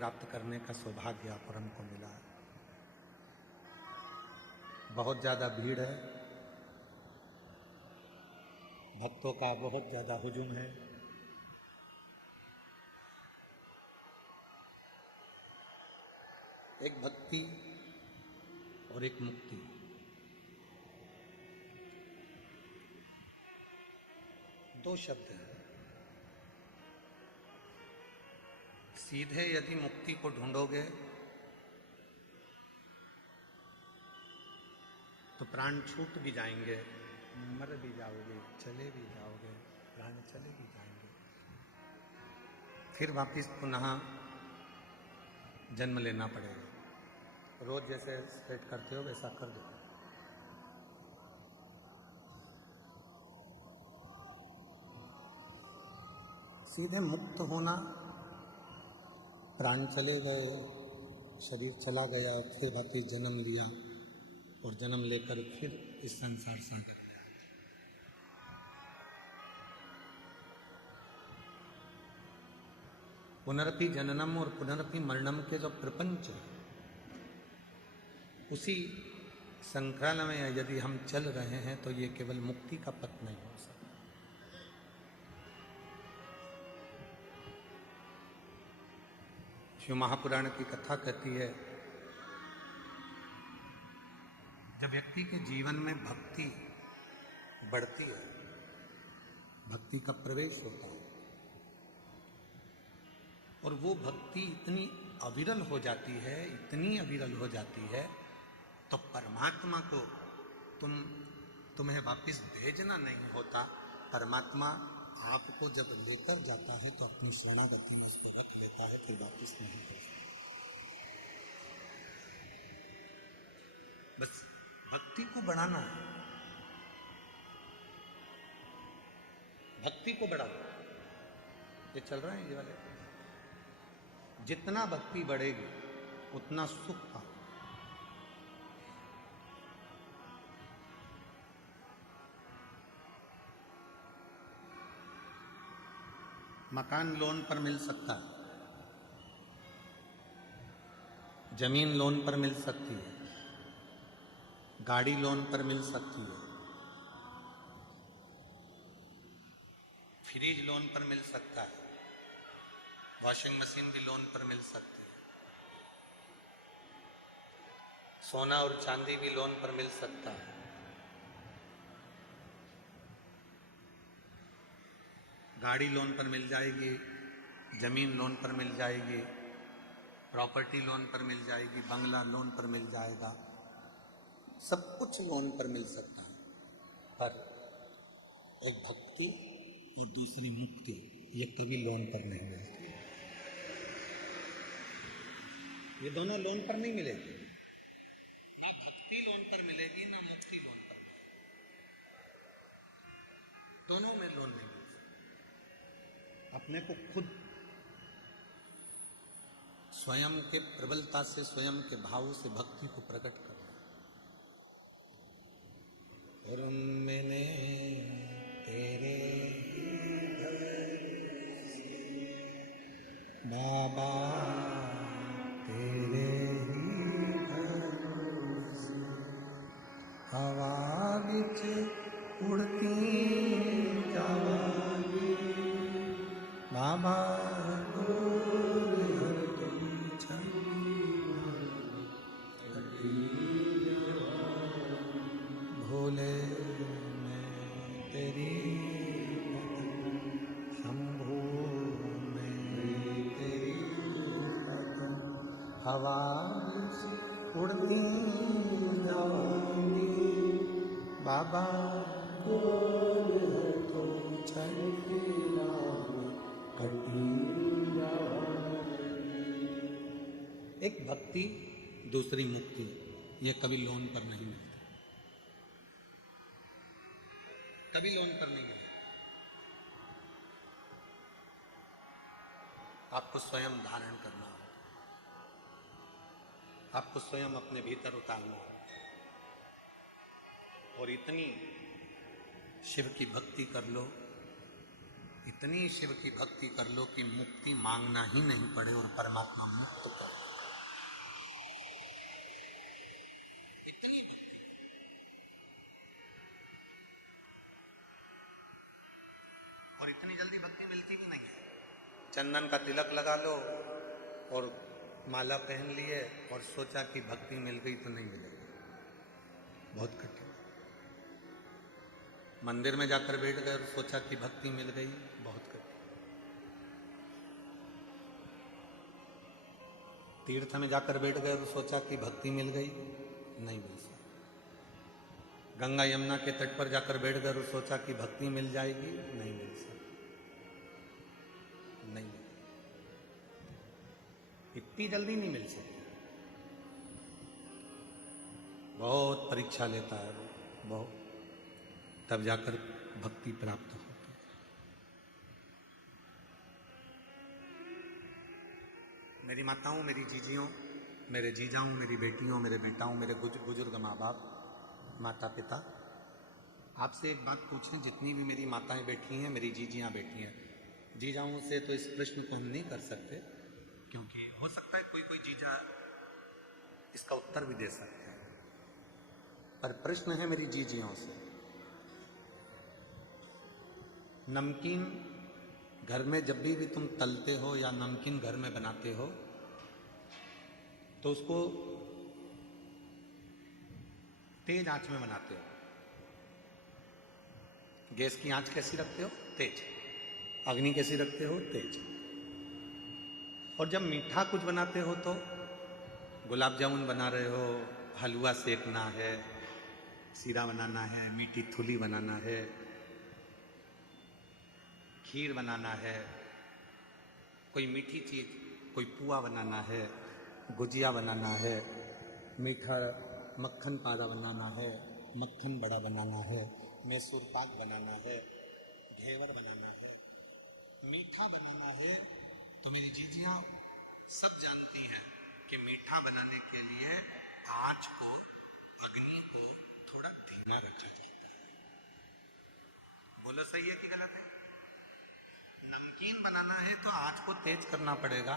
प्राप्त करने का सौभाग्य आप को मिला है। बहुत ज़्यादा भीड़ है, भक्तों का बहुत ज़्यादा हुजूम है। एक भक्ति और एक मुक्ति, दो शब्द हैं। सीधे यदि मुक्ति को ढूंढोगे तो प्राण छूट भी जाएंगे, मर भी जाओगे, चले भी जाओगे, प्राण चले भी जाएंगे, फिर वापिस पुनः जन्म लेना पड़ेगा। रोज जैसे सेट करते हो वैसा कर दो। सीधे मुक्त होना, प्राण चले गए, शरीर चला गया, फिर वापिस जन्म लिया और जन्म लेकर फिर इस संसार सागर में आ गए। पुनरपि जननम और पुनरपि मरणम के जो प्रपंच है, उसी संक्राल में यदि हम चल रहे हैं तो ये केवल मुक्ति का पथ नहीं हो सकता। शिव महापुराण की कथा कहती है, जब व्यक्ति के जीवन में भक्ति बढ़ती है, भक्ति का प्रवेश होता है और वो भक्ति इतनी अविरल हो जाती है, इतनी अविरल हो जाती है, तो परमात्मा को तुम्हें वापस भेजना नहीं होता। परमात्मा आपको जब लेकर जाता है तो अपनी शरणागति में उसको रख लेता है, फिर वापस नहीं करता। बस भक्ति को बढ़ाना है, भक्ति को बढ़ाओ। ये चल रहा है ये वाले, जितना भक्ति बढ़ेगी उतना सुख का। मकान लोन पर मिल सकता है, जमीन लोन पर मिल सकती है, गाड़ी लोन पर मिल सकती है, फ्रिज लोन पर मिल सकता है, वॉशिंग मशीन भी लोन पर मिल सकती है, सोना और चांदी भी लोन पर मिल सकता है, गाड़ी लोन पर मिल जाएगी, जमीन लोन पर मिल जाएगी, प्रॉपर्टी लोन पर मिल जाएगी, बंगला लोन पर मिल जाएगा, सब कुछ लोन पर मिल सकता है। पर एक भक्ति और दूसरी मुक्ति, ये कभी लोन पर नहीं मिलती। ये दोनों लोन पर नहीं मिलेगी, ना भक्ति लोन पर मिलेगी, ना मुक्ति लोन पर, दोनों में लोन नहीं मिलेगी। अपने को खुद स्वयं के प्रबलता से, स्वयं के भाव से भक्ति को प्रकट करना। और मैंने तेरे बाबा तेरे हवा बिच उड़ती जावांगी, बाबा भोले मैं तेरी शंभू मैं तेरी हवा उड़ती जाऊंगी, बाबा तो एक भक्ति दूसरी मुक्ति, ये कभी लोन पर नहीं मिलती, कभी लोन पर नहीं मिलती। आपको स्वयं धारण करना हो, आपको स्वयं अपने भीतर उतारना हो और इतनी शिव की भक्ति कर लो इतनी शिव की भक्ति कर लो कि मुक्ति मांगना ही नहीं पड़े और परमात्मा मुक्त कर। इतनी और इतनी जल्दी भक्ति मिलती भी नहीं है। चंदन का तिलक लगा लो और माला पहन लिए और सोचा कि भक्ति मिल गई तो नहीं मिलेगी, बहुत कठिन। मंदिर में जाकर बैठ गए और सोचा कि भक्ति मिल गई, बहुत कठिन। तीर्थ में जाकर बैठ गए और सोचा कि भक्ति मिल गई, नहीं मिल सकती। गंगा यमुना के तट पर जाकर बैठ गए और सोचा कि भक्ति मिल जाएगी, नहीं मिल सकती, नहीं मिल, इतनी जल्दी नहीं मिल सकती। बहुत परीक्षा लेता है वो, बहुत, तब जाकर भक्ति प्राप्त होती है। मेरी माताओं, मेरी जीजियों, मेरे जीजाओं, मेरी बेटियों, मेरे बेटाओं, मेरे बुजुर्ग माँ बाप, माता पिता, आपसे एक बात पूछें, जितनी भी मेरी माताएं बैठी हैं, मेरी जीजियां बैठी हैं, जीजाओं से तो इस प्रश्न को हम नहीं कर सकते, क्योंकि हो सकता है कोई कोई जीजा इसका उत्तर भी दे सकते हैं, पर प्रश्न है मेरी जीजियों से। नमकीन घर में जब भी तुम तलते हो या नमकीन घर में बनाते हो तो उसको तेज आंच में बनाते हो। गैस की आंच कैसी रखते हो? तेज। अग्नि कैसी रखते हो? तेज। और जब मीठा कुछ बनाते हो तो गुलाब जामुन बना रहे हो, हलवा सेकना है, सीरा बनाना है, मीठी थुली बनाना है, खीर बनाना है, कोई मीठी चीज, कोई पुआ बनाना है, गुजिया बनाना है, मीठा मक्खन पारा बनाना है, मक्खन बड़ा बनाना है, मैसूर पाक बनाना है, घेवर बनाना है, मीठा बनाना है। तो मेरी जीजियां सब जानती हैं कि मीठा बनाने के लिए आंच को, अग्नि को थोड़ा धीमा रखना चाहिए। बोलो सही है कि गलत है? नमकीन बनाना है तो आंच को तेज करना पड़ेगा,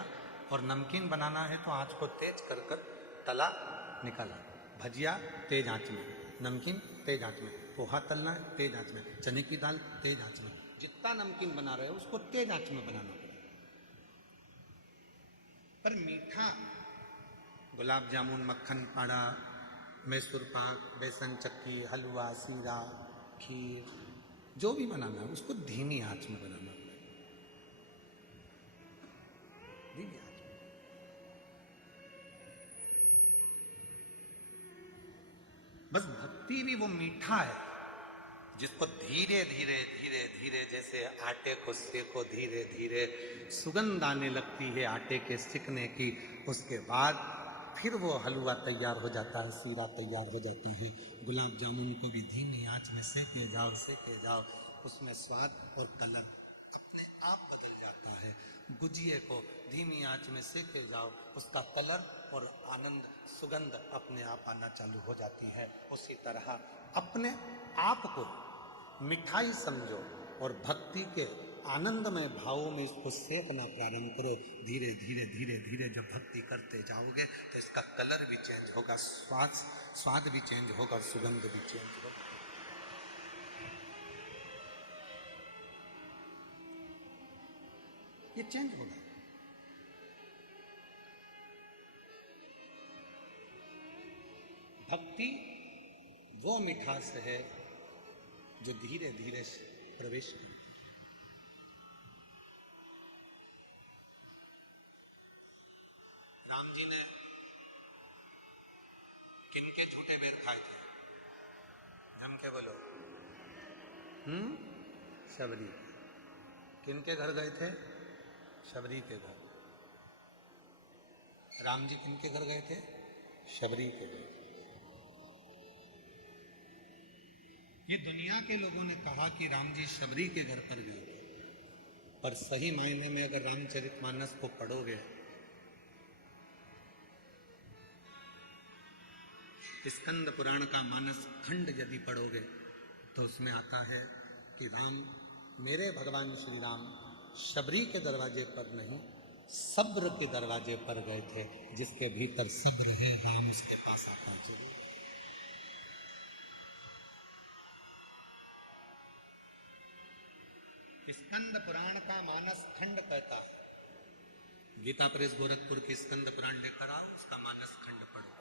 और नमकीन बनाना है तो आंच को तेज कर कर तला निकाला। भजिया तेज आंच में, नमकीन तेज आंच में, पोहा तलना है तेज आंच में, चने की दाल तेज आंच में, जितना नमकीन बना रहे हो उसको तेज आंच में बनाना पड़ेगा। पर मीठा, गुलाब जामुन, मक्खन पाड़ा, मैसूर पाक, बेसन चक्की, हलवा, सीरा, खीर, जो भी बनाना है उसको धीमी आंच में बनाना पड़ेगा, धीमी आंच में। बस भक्ति भी वो मीठा है जिसको धीरे धीरे धीरे धीरे, जैसे आटे को सेको, धीरे धीरे सुगंध आने लगती है आटे के सिकने की, उसके बाद फिर वो हलवा तैयार हो जाता है, सीरा तैयार हो जाता है। गुलाब जामुन को भी धीमी आंच में सेके जाओ, उसमें स्वाद और कलर अपने आप बदल जाता है। गुजिये को धीमी आंच में सेके जाओ, उसका कलर और आनंद, सुगंध अपने आप आना चालू हो जाती है। उसी तरह अपने आप को मिठाई समझो और भक्ति के आनंदमय भावों में इसको सेकना प्रारंभ करो। धीरे धीरे धीरे धीरे जब भक्ति करते जाओगे तो इसका कलर भी चेंज होगा, स्वाद भी चेंज होगा, सुगंध भी चेंज होगा। ये चेंज होगा। भक्ति वो मिठास है जो धीरे धीरे प्रवेश करती है। राम जी ने किनके झूठे बेर खाए थे? जम के बोलो। शबरी। किनके घर गए थे? शबरी के घर। राम जी किनके घर गए थे? शबरी के घर। ये दुनिया के लोगों ने कहा कि राम जी शबरी के घर पर गए थे, पर सही मायने में अगर रामचरितमानस को पढ़ोगे, स्कंद पुराण का मानस खंड यदि पढ़ोगे तो उसमें आता है कि राम मेरे भगवान श्री राम शबरी के दरवाजे पर नहीं, सब्र के दरवाजे पर गए थे। जिसके भीतर सब्र है, राम उसके पास आता जरूर। स्कंद पुराण का मानस खंड कहता है, गीता प्रेस गोरखपुर की स्कंद पुराण लेकर आओ, उसका मानस खंड पढ़ो।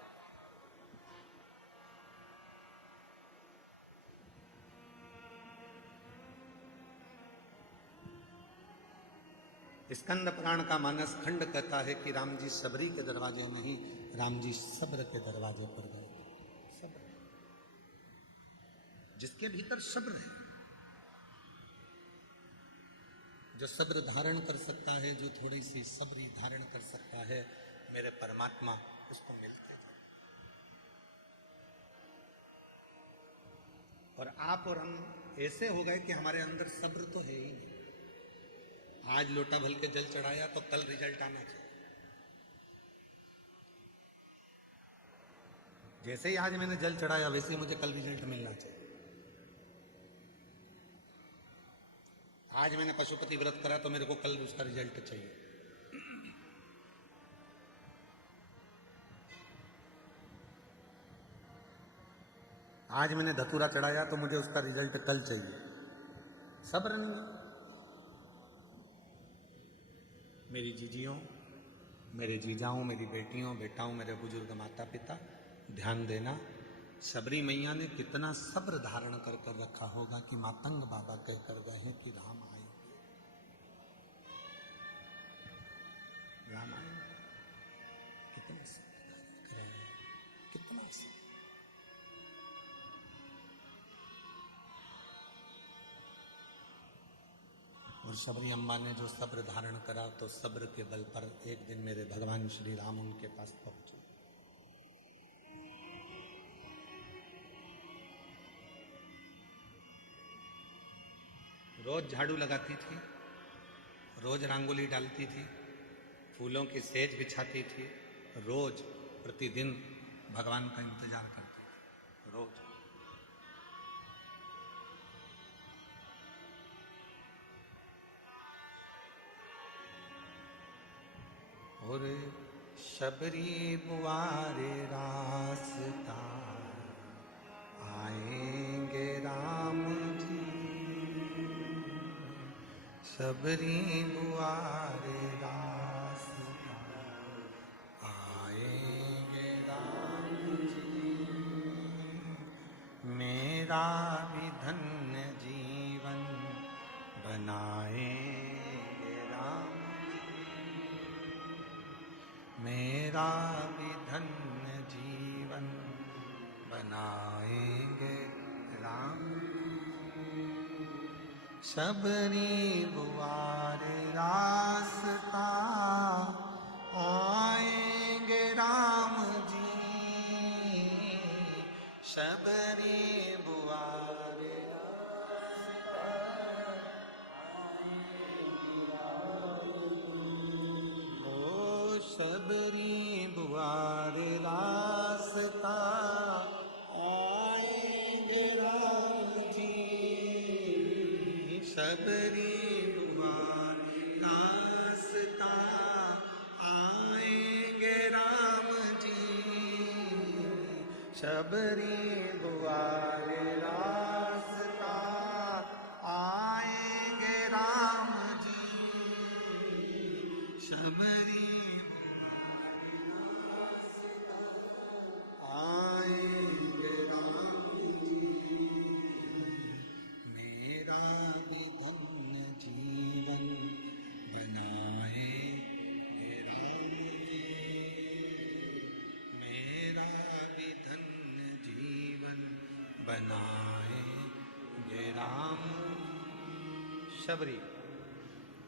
स्कंद पुराण का मानस खंड कहता है कि राम जी शबरी के दरवाजे नहीं, राम जी सब्र के दरवाजे पर गए। सब्र, जिसके भीतर सब्र है, जो सब्र धारण कर सकता है, जो थोड़ी सी सब्री धारण कर सकता है, मेरे परमात्मा उसको मिलते हैं। और आप और हम ऐसे हो गए कि हमारे अंदर सब्र तो है ही नहीं। आज लोटा भर के जल चढ़ाया तो कल रिजल्ट आना चाहिए। जैसे ही आज मैंने जल चढ़ाया वैसे ही मुझे कल रिजल्ट मिलना चाहिए। आज मैंने पशुपति व्रत करा तो मेरे को कल उसका रिजल्ट चाहिए। आज मैंने धतूरा चढ़ाया तो मुझे उसका रिजल्ट कल चाहिए। सब्र नहीं है। मेरी जीजियों, मेरे जीजाओं, मेरी बेटियों, बेटाओं, मेरे बुजुर्ग माता पिता, ध्यान देना, शबरी मैया ने कितना सब्र धारण कर कर रखा होगा कि मातंग बाबा कहकर गए हैं कि राम आएंगे, राम आएंगे। कितना सब्र धारण कर रहे हैं, कितना सब्र। और शबरी अम्मा ने जो सब्र धारण करा, तो सब्र के बल पर एक दिन मेरे भगवान श्री राम उनके पास पहुंचे। रोज झाड़ू लगाती थी, रोज रंगोली डालती थी, फूलों की सेज बिछाती थी, रोज प्रतिदिन भगवान का इंतजार करती थी, रोज। और शबरी बुआरे रास्ता आएंगे राम जी, शबरी बुआरे रास्ता आएंगे राम जी, मेरा भी धन्य जीवन बनाएंगे राम, मेरा भी धन्य जीवन बनाएंगे राम। शबरी बुआरे रास्ता आएंगे राम जी, शबरी बुआरे रास्ता आएंगे राम। ओ शबरी बुआरे रास्ता आएंगे राम जी, शबरी बुआरे रास्ता आएंगे राम जी, शबरी बुआरे रास्ता आएंगे राम जी, शबरी आएंगे राम जी, मेरा भी धन्य जीवन बनाएंगे राम जी, मेरा भी धन्य जीवन बनाएंगे राम। शबरी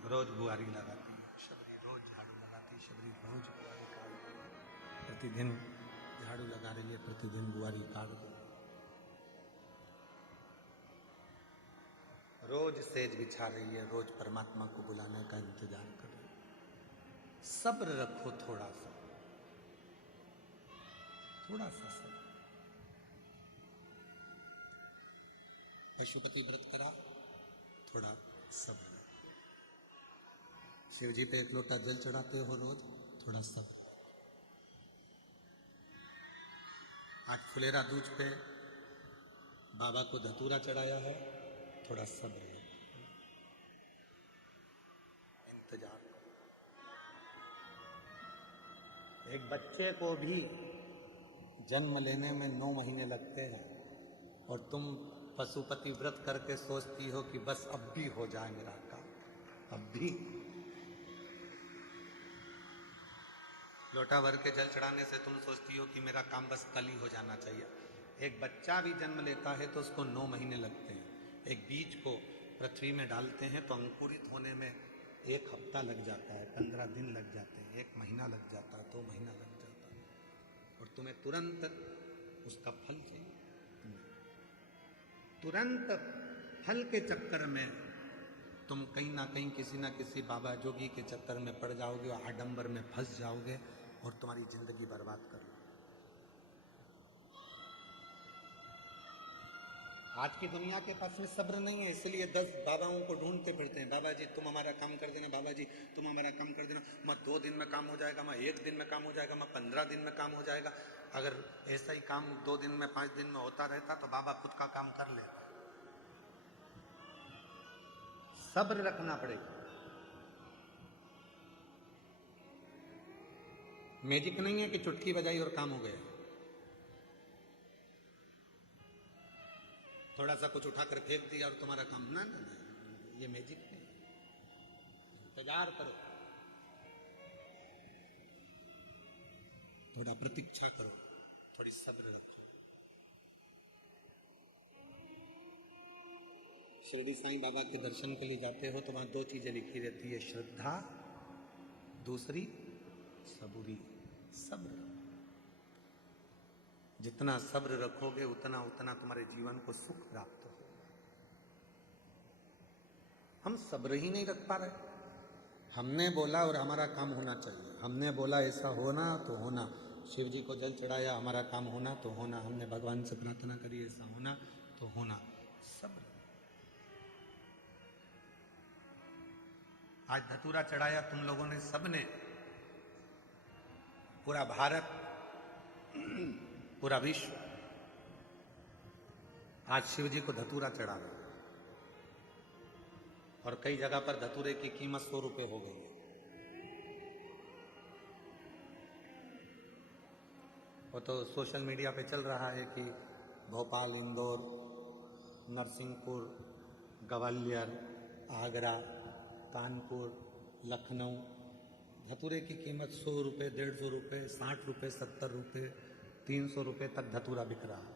रोज बुआरी लगाती, शबरी रोज झाड़ू लगाती, शबरी रोज बुआरी काटती, प्रतिदिन झाड़ू लगा रही है, प्रतिदिन बुआरी काट रही है, रोज सेज बिछा रही है, रोज परमात्मा को बुलाने का इंतजार कर रही है। सब्र रखो, थोड़ा सा, थोड़ा सा सब्र। पशुपति व्रत करा, थोड़ा सब्र। शिव जी पे 1 लोटा जल चढ़ाते हो रोज, थोड़ा सब्र। आज फुलेरा दूज पे बाबा को धतूरा चढ़ाया है, थोड़ा सब्र है, इंतजार करो। एक बच्चे को भी जन्म लेने में 9 महीने लगते हैं और तुम पशुपति व्रत करके सोचती हो कि बस अब भी हो जाए मेरा काम, अब भी। लोटा भर के जल चढ़ाने से तुम सोचती हो कि मेरा काम बस कल ही हो जाना चाहिए। एक बच्चा भी जन्म लेता है तो उसको 9 महीने लगते हैं। एक बीज को पृथ्वी में डालते हैं तो अंकुरित होने में 1 हफ्ता लग जाता है, 15 दिन लग जाते हैं, 1 महीना लग जाता है, 2 महीना लग जाता है, और तुम्हें तुरंत उसका फल चाहिए। तुरंत फल के चक्कर में तुम कहीं ना कहीं किसी ना किसी बाबा जोगी के चक्कर में पड़ जाओगे और आडंबर में फंस जाओगे और तुम्हारी जिंदगी बर्बाद कर लो। आज की दुनिया के पास में सब्र नहीं है, इसलिए 10 बाबाओं को ढूंढते फिरते हैं। बाबा जी तुम हमारा काम कर देना, बाबा जी तुम हमारा काम कर देना। मैं 2 दिन में काम हो जाएगा, मैं 1 दिन में काम हो जाएगा, मैं 15 दिन में काम हो जाएगा। अगर ऐसा ही काम 2 दिन में 5 दिन में होता रहता तो बाबा खुद का काम कर लेता। सब्र रखना पड़ेगा। मैजिक नहीं है कि चुटकी बजाई और काम हो गया। थोड़ा सा कुछ उठाकर फेंक दिया और तुम्हारा काम, ना ना ना, ये मैजिक नहीं। इंतजार करो, थोड़ा प्रतीक्षा करो, थोड़ी सब्र रखो। शिरडी साईं बाबा के दर्शन के लिए जाते हो तो वहां 2 चीजें लिखी रहती है, श्रद्धा, दूसरी सबूरी, सब्र। जितना सब्र रखोगे उतना उतना तुम्हारे जीवन को सुख प्राप्त हो। हम सब्र ही नहीं रख पा रहे। हमने बोला और हमारा काम होना चाहिए, हमने बोला ऐसा होना तो होना, शिव जी को जल चढ़ाया हमारा काम होना तो होना, हमने भगवान से प्रार्थना करी ऐसा होना तो होना। सब्र। आज धतूरा चढ़ाया तुम लोगों ने, सबने, पूरा भारत, पूरा विश्व आज शिव जी को धतूरा चढ़ा रहा है और कई जगह पर धतूरे की कीमत 100 रुपए हो गई है। वो तो सोशल मीडिया पे चल रहा है कि भोपाल, इंदौर, नरसिंहपुर, ग्वालियर, आगरा, कानपुर, लखनऊ, धतूरे की कीमत 100 रुपये, 150 रुपये, 60 रुपये, 70 रुपये, 300 रुपये तक धतूरा बिक रहा है।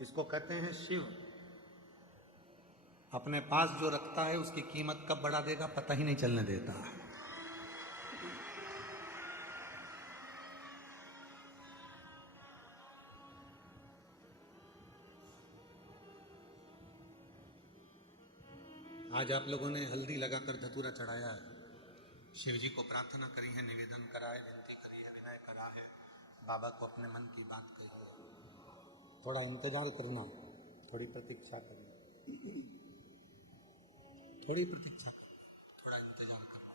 इसको कहते हैं शिव। अपने पास जो रखता है उसकी कीमत कब बढ़ा देगा पता ही नहीं चलने देता। आज आप लोगों ने हल्दी लगाकर धतूरा चढ़ाया है, शिव जी को प्रार्थना करी है, निवेदन करा है, विनती करी है, विनय करा है, बाबा को अपने मन की बात कही है। थोड़ा इंतजार करना, थोड़ी प्रतीक्षा करना, थोड़ी प्रतीक्षा करना, थोड़ा इंतजार करना।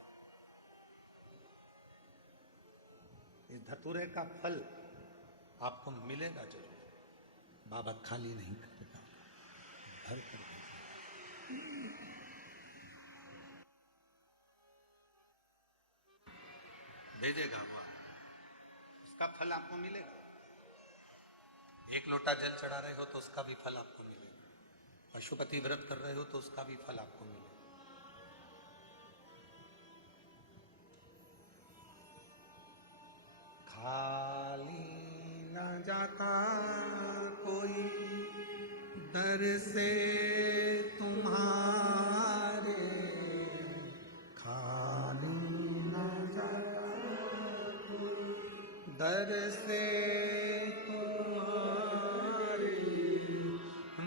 इस धतूरे का फल आपको मिलेगा जरूर। बाबा खाली नहीं करेगा, भर कर भेजेगा। उसका फल आपको मिलेगा। 1 लोटा जल चढ़ा रहे हो तो उसका भी फल आपको मिलेगा। पशुपति व्रत कर रहे हो तो उसका भी फल आपको मिलेगा। खाली न जाता कोई दर से तुम्हारे, खाली न जाता कोई दर से तुम्हारे,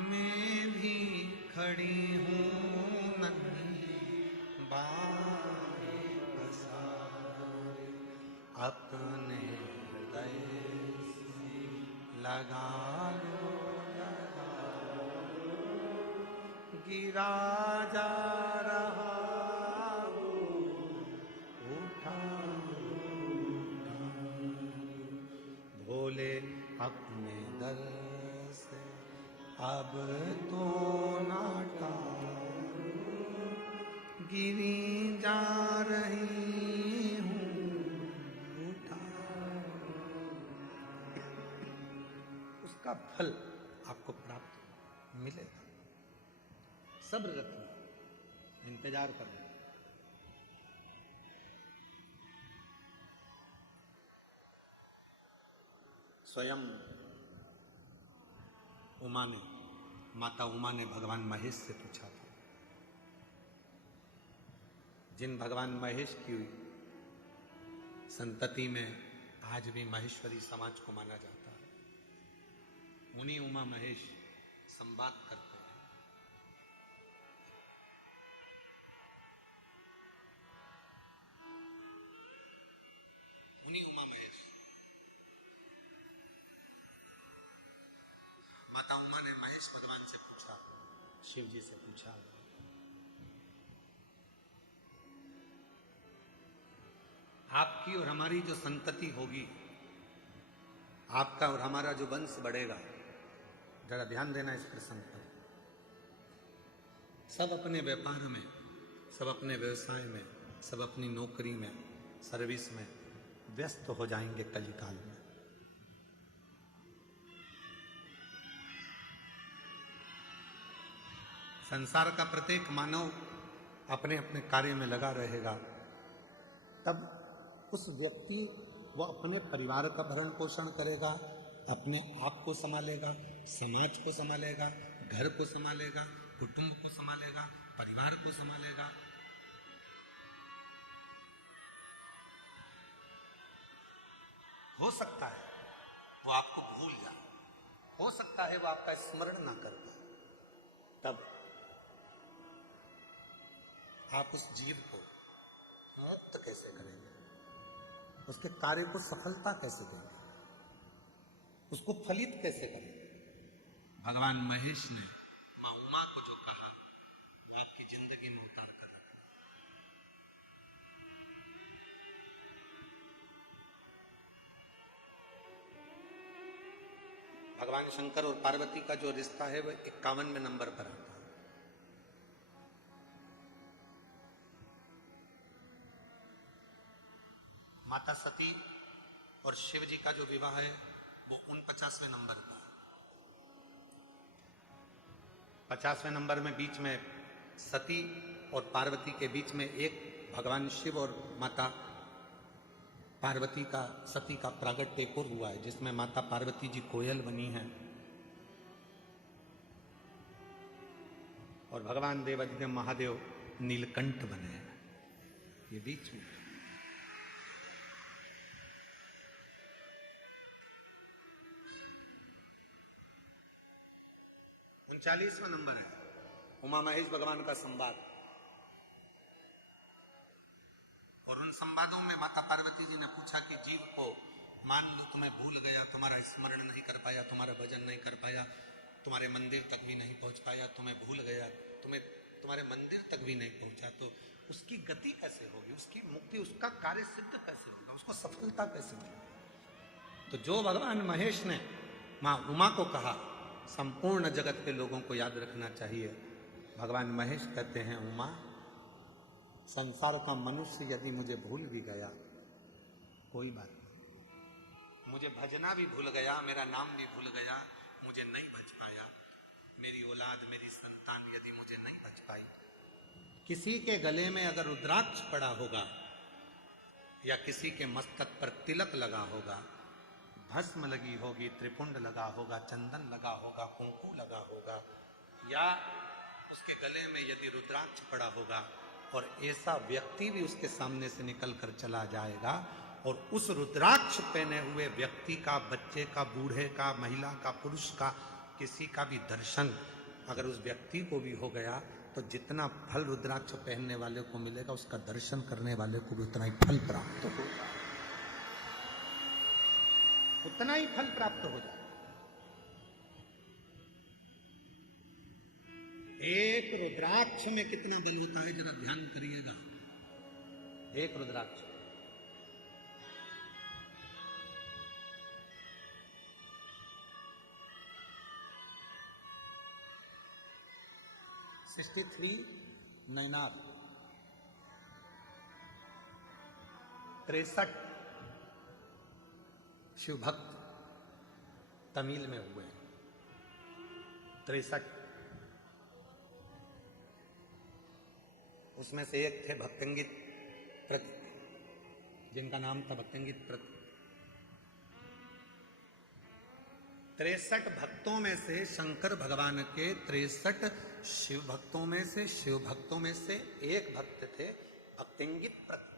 मैं भी खड़ी हूँ नन्ही बाहें पसारे, अपने हृदय लगा लो, गिरा जा रहा हो, उठा भोले अपने दर से अब तो नाटा, गिरी जा रही हूँ उठा। उसका फल आपको प्राप्त मिलेगा। सब्र रखना, इंतजार करना। स्वयं माता उमा ने भगवान महेश से पूछा था। जिन भगवान महेश की संतति में आज भी महेश्वरी समाज को माना जाता है, उन्हीं उमा महेश संवाद करते हैं। उन्हीं उमा महेश माता उमा ने महेश भगवान से पूछा, शिव जी से पूछा, आपकी और हमारी जो संतति होगी, आपका और हमारा जो वंश बढ़ेगा, जरा ध्यान देना इस प्रसंग पर। सब अपने व्यापार में, सब अपने व्यवसाय में, सब अपनी नौकरी में, सर्विस में व्यस्त हो जाएंगे कलिकाल में। संसार का प्रत्येक मानव अपने अपने कार्य में लगा रहेगा, तब उस व्यक्ति वो अपने परिवार का भरण पोषण करेगा, अपने आप को संभालेगा, समाज को संभालेगा, घर को संभालेगा, कुटुंब को संभालेगा, परिवार को संभालेगा। हो सकता है वो आपको भूल जाए, हो सकता है वो आपका स्मरण ना कर पाए, तब आप उस जीव को मुक्त कैसे करेंगे, उसके कार्य को सफलता कैसे देंगे, उसको फलित कैसे करेंगे? भगवान महेश ने मां उमा को जो कहा वो आपकी जिंदगी में उतार कर रखा। भगवान शंकर और पार्वती का जो रिश्ता है वह 51वें नंबर पर आता है। माता सती और शिव जी का जो विवाह है वो 49वें नंबर पर। 50वें नंबर में बीच में सती और पार्वती के बीच में एक भगवान शिव और माता पार्वती का, सती का प्रागट्य एक और हुआ है, जिसमें माता पार्वती जी कोयल बनी हैं और भगवान देवाधिदेव महादेव नीलकंठ बने हैं। ये बीच में 39वां नंबर है उमा महेश भगवान का संवाद। और उन संवादों में माता पार्वती जी ने पूछा कि जीव को मान लो तुम्हें भूल गया, तुम्हारा स्मरण नहीं कर पाया, तुम्हारा भजन नहीं कर पाया, तुम्हारे मंदिर तक भी नहीं पहुंच पाया, तुम्हें भूल गया, तुम्हारे मंदिर तक भी नहीं पहुंचा, तो उसकी गति कैसे होगी, उसकी मुक्ति, उसका कार्य सिद्ध कैसे होगा, उसको सफलता कैसे मिलेगी? तो जो भगवान महेश ने मां उमा को कहा, संपूर्ण जगत के लोगों को याद रखना चाहिए। भगवान महेश कहते हैं, उमा, संसार का मनुष्य यदि मुझे भूल भी गया कोई बात नहीं, मुझे भजना भी भूल गया, मेरा नाम भी भूल गया, मुझे नहीं भज पाया, मेरी औलाद, मेरी संतान यदि मुझे नहीं भज पाई, किसी के गले में अगर रुद्राक्ष पड़ा होगा या किसी के मस्तक पर तिलक लगा होगा, भस्म लगी होगी, त्रिपुंड लगा होगा, चंदन लगा होगा, कुंकू लगा होगा, या उसके गले में यदि रुद्राक्ष पड़ा होगा और ऐसा व्यक्ति भी उसके सामने से निकल कर चला जाएगा और उस रुद्राक्ष पहने हुए व्यक्ति का, बच्चे का, बूढ़े का, महिला का, पुरुष का, किसी का भी दर्शन अगर उस व्यक्ति को भी हो गया तो जितना फल रुद्राक्ष पहनने वाले को मिलेगा, उसका दर्शन करने वाले को भी उतना ही फल प्राप्त होगा, उतना ही फल प्राप्त हो जाए। एक रुद्राक्ष में कितना बल होता है जरा ध्यान करिएगा। एक रुद्राक्ष 63 नैनार 63 शिव भक्त तमिल में हुए 63। उसमें से एक थे भक्तंगित प्रति, जिनका नाम था भक्तंगित प्रति। 63 भक्तों में से शंकर भगवान के 63 शिव भक्तों में से एक भक्त थे भक्तंगित प्रति।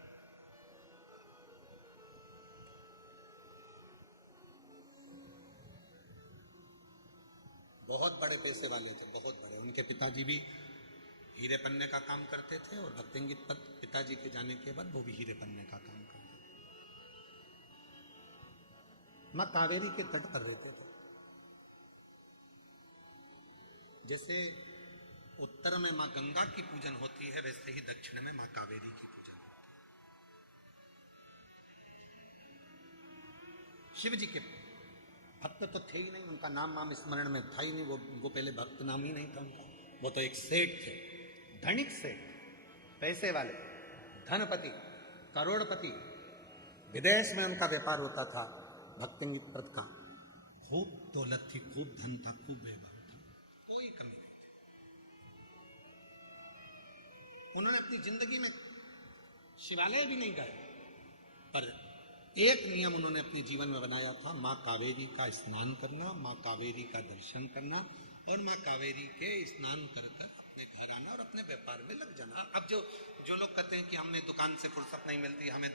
बहुत बड़े पैसे वाले थे, बहुत बड़े। उनके पिताजी भी हीरे पन्ने का काम करते थे और भक्तंगित पिताजी के जाने के बाद वो भी हीरे पन्ने का काम करते थे। मां कावेरी के तट पर रहते थे। जैसे उत्तर में मां गंगा की पूजन होती है, वैसे ही दक्षिण में मां कावेरी की पूजन होती है। शिव जी के भक्त तो थे ही नहीं, उनका नाम वाम स्मरण में था ही नहीं, वो पहले भक्त नाम ही नहीं था उनका। वो तो एक सेठ थे, धनिक सेठ, पैसे वाले, धनपति, करोड़पति। विदेश में उनका व्यापार होता था भक्तंगित प्रत का। खूब दौलत थी, खूब धन था, खूब वैभव था, कोई कमी नहीं थी। उन्होंने अपनी जिंदगी में शिवालय भी नहीं गए, पर एक नियम उन्होंने अपने जीवन में बनाया था, मां कावेरी का स्नान करना, मां कावेरी का दर्शन करना और मां कावेरी के स्नान कर अपने घर आना और अपने व्यापार में लग जाना। अब जो लोग कहते हैं कि हमें दुकान से फुर्सत नहीं मिलती, हमें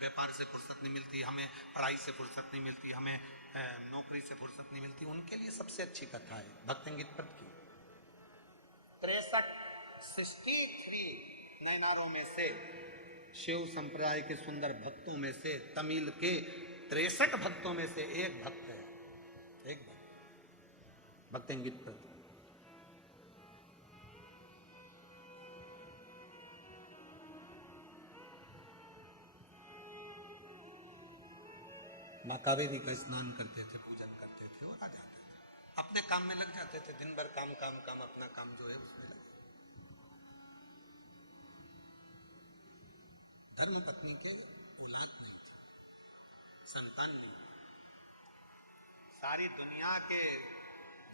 व्यापार से फुर्सत नहीं मिलती, हमें पढ़ाई से फुर्सत नहीं मिलती, हमें नौकरी से फुर्सत नहीं मिलती, उनके लिए सबसे अच्छी कथा है भक्तंगित प्रत की। 63 नैनारों में से, शिव संप्रदाय के सुंदर भक्तों में से, तमिल के 63 भक्तों में से एक भक्त है, एक भक्त भक्तंगित प्रत। मां कावेरी का स्नान करते थे, पूजन करते थे और आ जाते थे, अपने काम में लग जाते थे। दिन भर काम काम काम, अपना काम जो है उसमें लगे। धर्म पत्नी थे, औलाद नहीं थी, संतान नहीं। सारी दुनिया के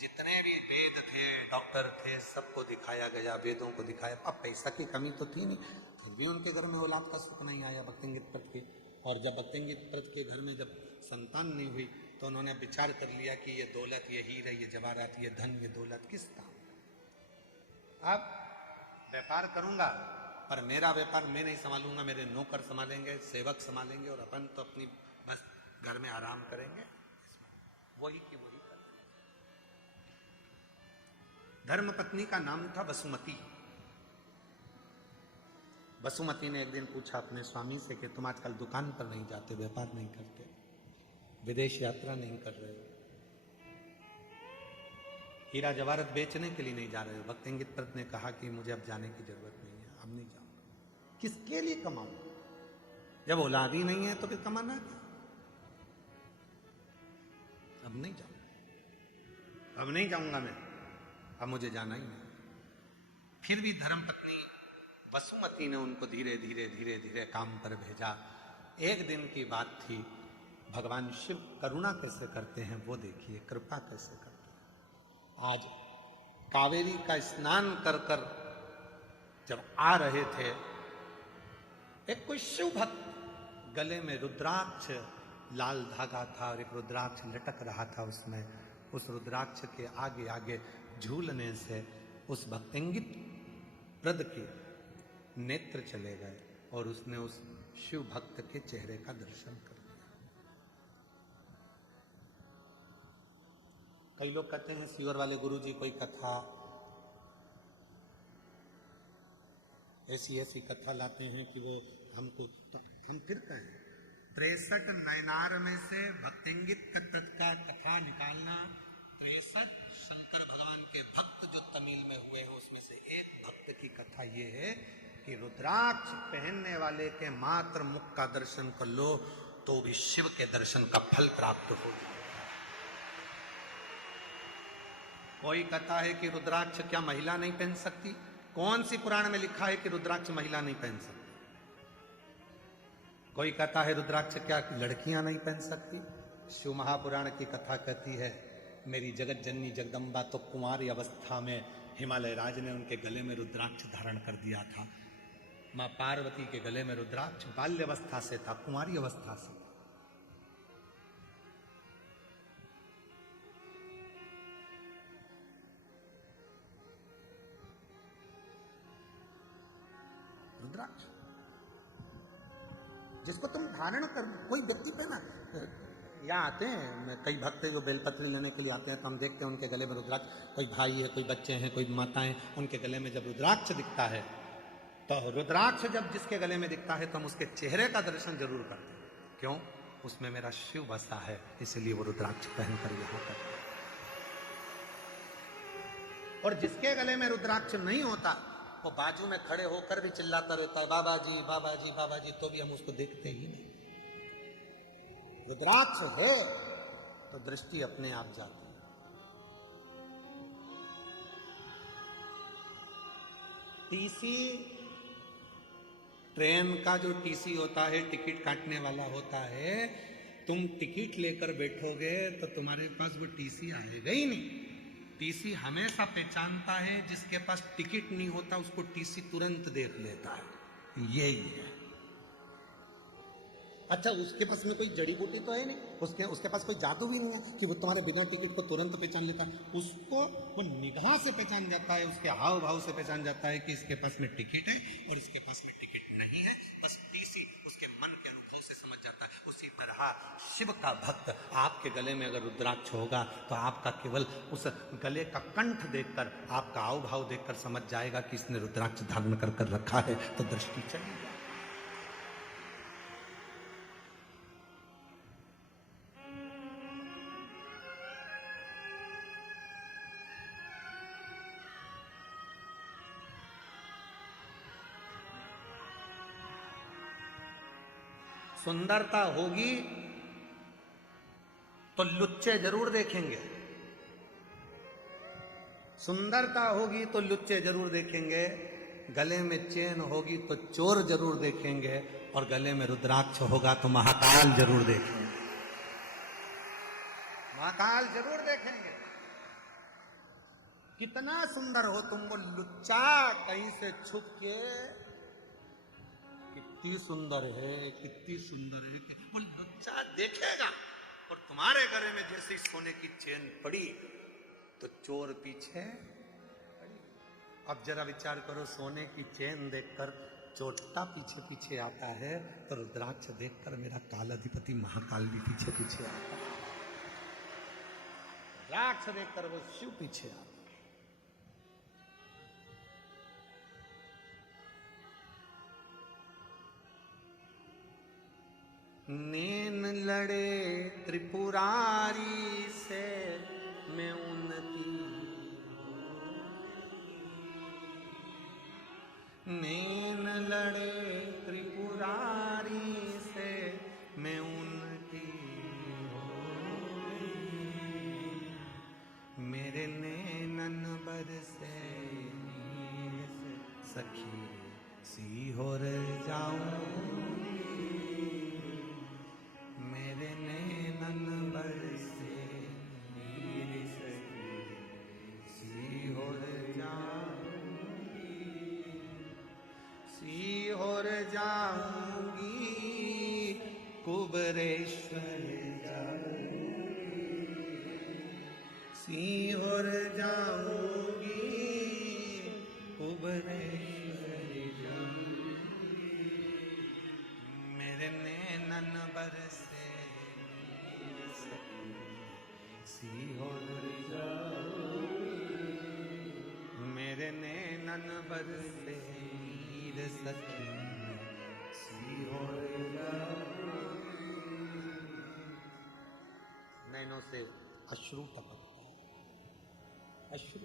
जितने भी वेद थे, डॉक्टर थे, सबको दिखाया गया, वेदों को दिखाया। अब पैसा की कमी तो थी नहीं, फिर भी उनके घर में औलाद का सुख नहीं आया भक्तंगित प्रत के। और जब भक्तंगित प्रत के घर में जब संतान नहीं हुई तो उन्होंने विचार कर लिया कि ये दौलत, ये हीरे, ये जवाहरात, ये धन, ये दौलत किस काम। अब व्यापार करूंगा पर मेरा व्यापार मैं नहीं संभालूंगा, मेरे नौकर संभालेंगे, सेवक संभालेंगे और अपन तो अपनी बस घर में आराम करेंगे, वही की वही करेंगे। धर्मपत्नी का नाम था वसुमती। वसुमती ने एक दिन पूछा अपने स्वामी से कि तुम आजकल दुकान पर नहीं जाते, व्यापार नहीं करते, विदेश यात्रा नहीं कर रहे हो, हीरा जवाहरत बेचने के लिए नहीं जा रहे हो। भक्तंगित प्रत ने कहा कि मुझे अब जाने की जरूरत नहीं है, अब नहीं जाऊंगा। किसके लिए कमाऊंगा? जब औलाद ही नहीं है तो फिर कमाना क्या? अब नहीं जाऊंगा, अब नहीं जाऊंगा मैं, अब मुझे जाना ही नहीं। फिर भी धर्मपत्नी वसुमती ने उनको धीरे धीरे धीरे धीरे काम पर भेजा। एक दिन की बात थी, भगवान शिव करुणा कैसे करते हैं वो देखिए, कृपा कैसे करते हैं। आज कावेरी का स्नान कर कर जब आ रहे थे, एक कोई शिव भक्त, गले में रुद्राक्ष लाल धागा था और एक रुद्राक्ष लटक रहा था उसमें। उस रुद्राक्ष के आगे आगे झूलने से उस भक्तंगित प्रद के नेत्र चले गए और उसने उस शिव भक्त के चेहरे का दर्शन कर लिया। कई लोग कहते हैं सीवर वाले गुरुजी कोई कथा, ऐसी कथा लाते हैं कि वो हमको, तो हम फिर कहें 63 नैनार में से भक्तंगित प्रत का कथा निकालना, 63 शंकर भगवान के भक्त जो तमिल में हुए हैं उसमें से एक भक्त की कथा ये है कि रुद्राक्ष पहनने वाले के मात्र मुख का दर्शन कर लो तो भी शिव के दर्शन का फल प्राप्त हो। कोई कहता है कि रुद्राक्ष क्या महिला नहीं पहन सकती? कौन सी पुराण में लिखा है कि रुद्राक्ष महिला नहीं पहन सकती? कोई कहता है रुद्राक्ष क्या लड़कियां नहीं पहन सकती? शिव महापुराण की कथा कहती है मेरी जगत जननी जगदम्बा तो कुंवारी अवस्था में हिमालय राज ने उनके गले में रुद्राक्ष धारण कर दिया था। मां पार्वती के गले में रुद्राक्ष बाल्यावस्था से था, कुंवारी अवस्था से। रुद्राक्ष जिसको तुम धारण कर, कोई व्यक्ति पे ना, यहाँ आते हैं कई भक्त जो बेलपत्री लेने के लिए आते हैं तो हम देखते हैं उनके गले में रुद्राक्ष, कोई भाई है, कोई बच्चे हैं, कोई माताएं, उनके गले में जब रुद्राक्ष दिखता है तो रुद्राक्ष जब जिसके गले में दिखता है तो हम उसके चेहरे का दर्शन जरूर करते हैं। क्यों? उसमें मेरा शिव बसा है, इसलिए वो रुद्राक्ष पहनकर यहाँ पर। और जिसके गले में रुद्राक्ष नहीं होता वो बाजू में खड़े होकर भी चिल्लाता रहता है बाबा जी बाबा जी बाबा जी, तो भी हम उसको देखते ही नहीं। रुद्राक्ष है तो दृष्टि अपने आप जाती है। टीसी, ट्रेन का जो टीसी होता है, टिकट काटने वाला होता है, तुम टिकट लेकर बैठोगे तो तुम्हारे पास वो टीसी आएगा ही नहीं। टीसी हमेशा पहचानता है, जिसके पास टिकट नहीं होता उसको टीसी तुरंत देख लेता है। यही है। अच्छा, उसके पास में कोई जड़ी बूटी तो है नहीं, उसके पास कोई जादू भी नहीं है कि वो तुम्हारे बिना टिकट को तुरंत पहचान लेता है। उसको वो निगाह से पहचान जाता है, उसके हाव भाव से पहचान जाता है कि इसके पास में टिकट है और इसके पास में टिकट नहीं है। बस टीसी उसके मन के रूपों से समझ जाता है। उसी तरह शिव का भक्त आपके गले में अगर रुद्राक्ष होगा तो आपका केवल उस गले का कंठ देखकर, आपका हाव भाव देखकर समझ जाएगा कि इसने रुद्राक्ष धारण कर रखा है, तो दृष्टि चली जाए। सुंदरता होगी तो लुच्चे जरूर देखेंगे, सुंदरता होगी तो लुच्चे जरूर देखेंगे, गले में चेन होगी तो चोर जरूर देखेंगे, और गले में रुद्राक्ष होगा तो महाकाल जरूर देखेंगे। महाकाल जरूर देखेंगे। कितना सुंदर हो तुम, वो लुच्चा कहीं से छुप के कितनी सुंदर है, कितनी सुंदर है, वो लुच्चा देखेगा। और तुम्हारे गले में जैसे सोने की चेन पड़ी तो चोर पीछे पड़ी। अब जरा विचार करो, सोने की चेन देखकर चोटा पीछे पीछे आता है तो रुद्राक्ष देखकर मेरा कालाधिपति महाकाल भी पीछे पीछे आता है। रुद्राक्ष देखकर वो शिव पीछे आता है। नैन लड़े त्रिपुरारी से मैं उनकी, नैन लड़े त्रिपुरारी से मैं उनकी, मेरे नैनन बरसे सखी सी हो जाऊं, जाऊंगी कुबरेश्वर जाऊंगी, सीहोर जाऊंगी कुबरेश्वर जाऊंगी, मेरे नैनन बरसे सीहोर जाऊंगी, मेरे नैनन बरसे सखी नैनों से अश्रु टपकता है। अश्रु।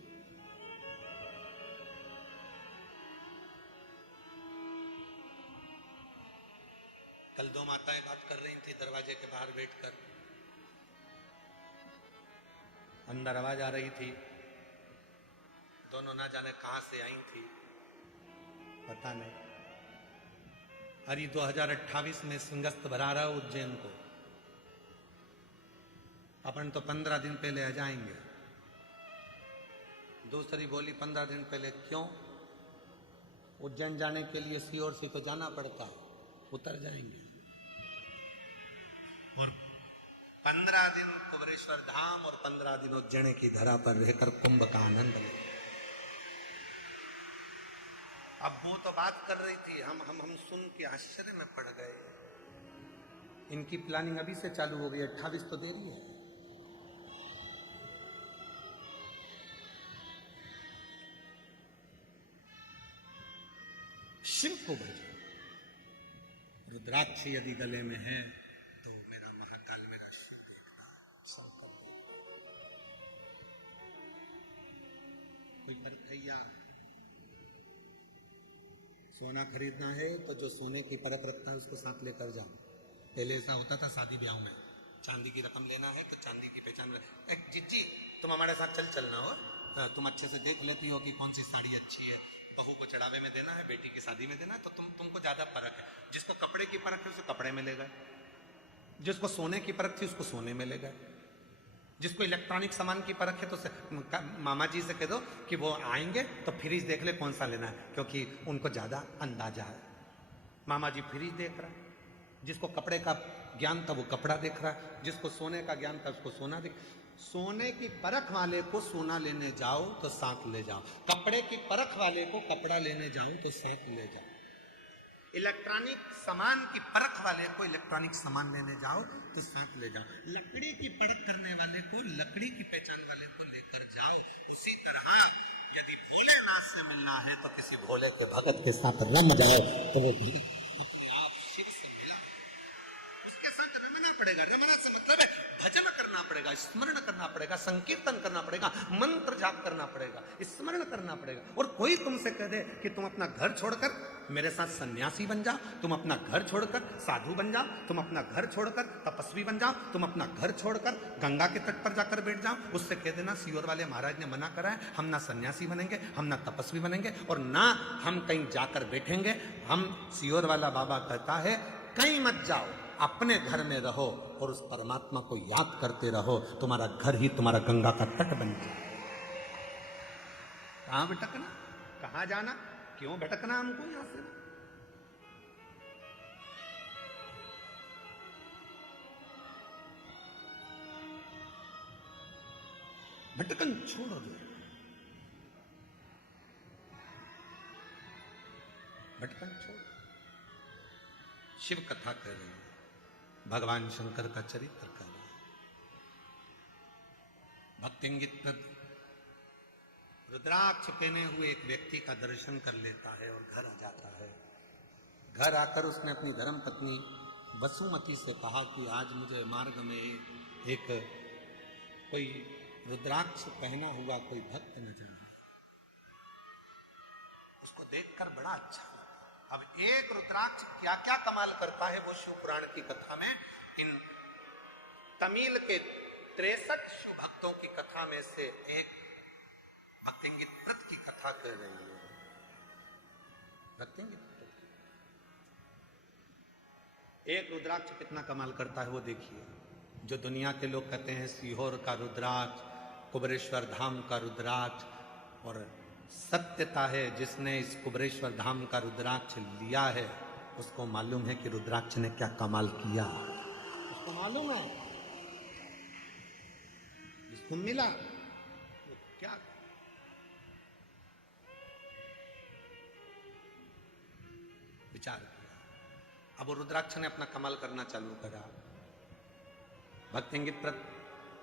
कल दो माताएं बात कर रही थी दरवाजे के बाहर बैठकर, अंदर आवाज आ रही थी, दोनों ना जाने कहां से आई थी पता नहीं। अरे 2028 में सिंहस्थ भरा रहा उज्जैन को, अपन तो 15 दिन पहले आ जाएंगे। दूसरी बोली 15 दिन पहले क्यों? उज्जैन जाने के लिए सीहोर से तो जाना पड़ता है, उतर जाएंगे और 15 दिन कुबरेश्वर धाम और 15 दिन उज्जैन की धरा पर रहकर कुंभ का आनंद ले। अब वो तो बात कर रही थी, हम सुन के आश्चर्य में पड़ गए। इनकी प्लानिंग अभी से चालू हो गई, 28 तो देरी है। शिव को भजो, रुद्राक्ष यदि गले में है तो मेरा महाकाल, मेरा शिव देखना, शंकर देखना। कोई भैया सोना खरीदना है तो जो सोने की परख रखता है उसको साथ लेकर जाओ। पहले ऐसा होता था शादी ब्याह में, चांदी की रकम लेना है तो चांदी की पहचान। एक जिज्जी तुम हमारे साथ चलना हो, तुम अच्छे से देख लेती हो कि कौन सी साड़ी अच्छी है, बहू को चढ़ावे में देना है, बेटी की शादी में देना है, तो तुमको ज्यादा परख है। जिसको कपड़े की परख है उसे कपड़े में ले गए, जिसको सोने की परख थी उसको सोने में ले गए, जिसको इलेक्ट्रॉनिक सामान की परख है तो मामा जी से कह दो कि वो आएंगे तो फ्रिज देख ले कौन सा लेना है, क्योंकि उनको ज्यादा अंदाजा है। मामा जी फ्रिज देख रहा है, जिसको कपड़े का ज्ञान था वो कपड़ा देख रहा है, जिसको सोने का ज्ञान था उसको सोना देख। सोने की परख वाले को सोना लेने जाओ तो साथ ले जाओ, कपड़े की परख वाले को कपड़ा लेने जाओ तो साथ ले जाओ, इलेक्ट्रॉनिक सामान की परख वाले को इलेक्ट्रॉनिक सामान लेने जाओ तो साथ ले जाओ, लकड़ी की परख करने वाले को लकड़ी की पहचान वाले को लेकर जाओ। उसी तरह यदि भोलेनाथ से मिलना है तो किसी भोले के भगत के साथ रम जाओ तो वो आप शिव से मिला, उसके साथ रमना पड़ेगा। रमना से मतलब है भजन करना पड़ेगा, स्मरण करना पड़ेगा, संकीर्तन करना पड़ेगा, मंत्र जाप करना पड़ेगा, स्मरण करना पड़ेगा। और कोई तुमसे कह दे कि तुम अपना घर छोड़कर मेरे साथ सन्यासी बन जाओ, तुम अपना घर छोड़कर साधु बन जाओ, तुम अपना घर छोड़कर तपस्वी बन जाओ, तुम अपना घर छोड़कर गंगा के तट पर जाकर बैठ जाओ, उससे कह देना सीहोर वाले महाराज ने मना करा है, हम ना सन्यासी बनेंगे, हम ना तपस्वी बनेंगे और ना हम कहीं जाकर बैठेंगे। हम सीहोर वाला बाबा कहता है कहीं मत जाओ, अपने घर में रहो और उस परमात्मा को याद करते रहो, तुम्हारा घर ही तुम्हारा गंगा का तट बन जाए। कहां भटकना, कहां जाना, क्यों भटकना हमको यहां से? भटकन छोड़ दो, भटकन छोड़। शिव कथा कर रहे हैं, भगवान शंकर का चरित्र कर रहे हैं। भक्तिंगित रुद्राक्ष पहने हुए एक व्यक्ति का दर्शन कर लेता है और घर आ जाता है। घर आकर उसने अपनी धर्म पत्नी वसुमती से कहा कि आज मुझे मार्ग में एक कोई रुद्राक्ष पहना हुआ कोई भक्त नजर आया, उसको देखकर बड़ा अच्छा लगा। अब एक रुद्राक्ष क्या क्या कमाल करता है वो शिव पुराण की कथा में, इन तमिल के 63 शिव भक्तों की कथा में से एक भक्तिंगित प्रत की कथा कर रही है। भक्तिंगित प्रत एक रुद्राक्ष कितना कमाल करता है वो देखिए। जो दुनिया के लोग कहते हैं सीहोर का रुद्राक्ष, कुबरेश्वर धाम का रुद्राक्ष, और सत्यता है जिसने इस कुबरेश्वर धाम का रुद्राक्ष लिया है उसको मालूम है कि रुद्राक्ष ने क्या कमाल किया, उसको मालूम है। जिसको मिला वो क्या विचार किया। अब वो रुद्राक्ष ने अपना कमाल करना चालू करा। भक्तिंगित प्रत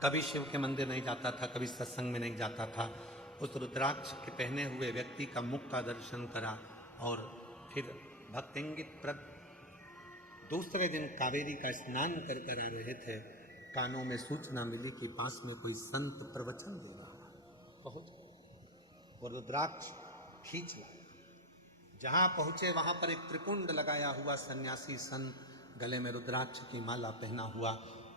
कभी शिव के मंदिर नहीं जाता था, कभी सत्संग में नहीं जाता था। उस रुद्राक्ष के पहने हुए व्यक्ति का मुख का दर्शन करा और फिर भक्तिंगित प्रत दूसरे दिन कावेरी का स्नान कर आ रहे थे, कानों में सूचना मिली कि पास में कोई संत प्रवचन दे रहा है। पहुंच और रुद्राक्ष खींच लाए। जहां पहुंचे वहां पर एक त्रिपुंड लगाया हुआ सन्यासी संत गले में रुद्राक्ष की माला पहना हुआ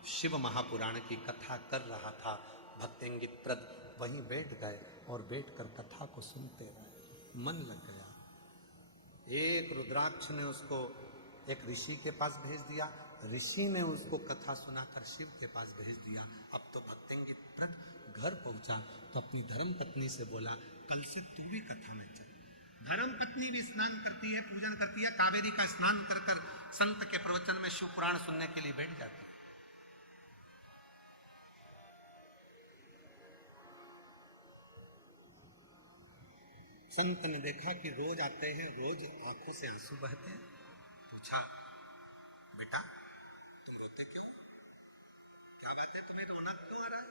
शिव महापुराण की कथा कर रहा था। भक्तिंगित प्रद वहीं बैठ गए और बैठकर कथा को सुनते रहे। मन लग गया। एक रुद्राक्ष ने उसको एक ऋषि के पास भेज दिया, ऋषि ने उसको कथा सुनाकर शिव के पास भेज दिया। अब तो भक्तिंगित प्रद घर पहुंचा तो अपनी धर्म पत्नी से बोला, कल से तू भी कथा में चल। धर्म पत्नी भी स्नान करती है, पूजन करती है, कावेरी का स्नान कर कर संत के प्रवचन में शिव पुराण सुनने के लिए बैठ जाती है। संत ने देखा कि रोज आते हैं, रोज आंखों से आंसू बहते हैं। पूछा, बेटा तुम रोते क्यों? क्या बात है, तुम्हें रोना क्यों आ रहा है?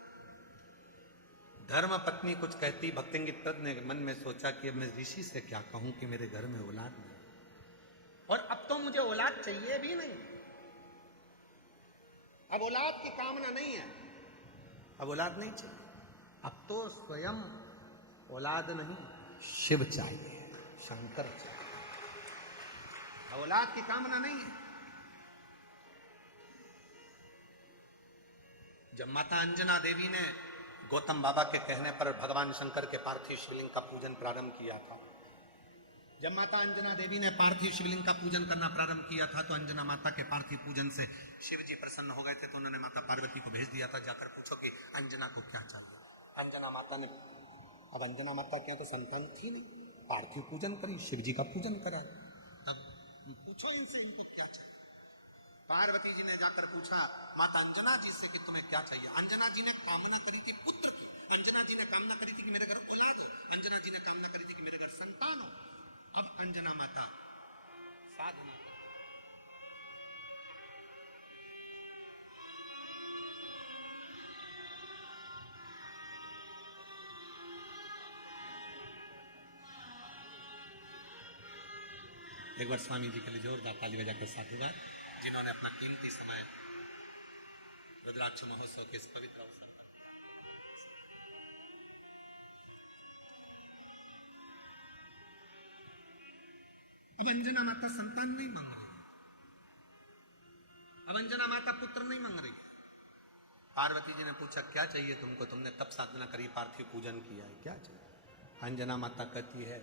धर्म पत्नी कुछ कहती। भक्तिंगित प्रद ने मन में सोचा कि अब मैं ऋषि से क्या कहूं कि मेरे घर में औलाद नहीं, और अब तो मुझे औलाद चाहिए भी नहीं। अब औलाद की कामना नहीं है, अब औलाद नहीं चाहिए। अब तो स्वयं औलाद नहीं, शिव चाहिए, शंकर चाहिए। औलाद की कामना नहीं है। जब माता अंजना देवी ने गौतम बाबा के कहने पर भगवान शंकर के पार्थिव शिवलिंग का पूजन प्रारंभ किया था, जब माता अंजना देवी ने पार्थिव शिवलिंग का पूजन करना प्रारंभ किया था, तो अंजना माता के पार्थिव पूजन से शिव जी प्रसन्न हो गए थे। तो उन्होंने माता पार्वती को भेज दिया था, जाकर पूछो कि अंजना को क्या चाहिए। अंजना माता ने, अब अंजना माता क्या तो संतान थी नहीं, पार्थिव पूजन करी, शिव जी का पूजन करा। तब पूछो इनसे इनको क्या चाहिए। पार्वती जी ने जाकर पूछा माता अंजना जी से कि तुम्हें क्या चाहिए। अंजना जी ने कामना करी थी पुत्र की, अंजना जी ने कामना करी थी कि मेरे घर औलाद हो, अंजना जी ने कामना करी थी कि मेरे घर संतान हो। अब अंजना माता साधना, एक बार स्वामी जी के लिए जोरदार ताली बजाकर साधुवाद, जिन्होंने अपना कीमती समय रुद्राक्ष महोत्सव के इस पवित्र अवसर पर। अब अंजना माता संतान नहीं मांग रही, अब अंजना माता पुत्र नहीं मांग रही। पार्वती जी ने पूछा क्या चाहिए तुमको, तुमने तब साधना करी, पार्थिव पूजन किया है, क्या चाहिए? अंजना माता कहती है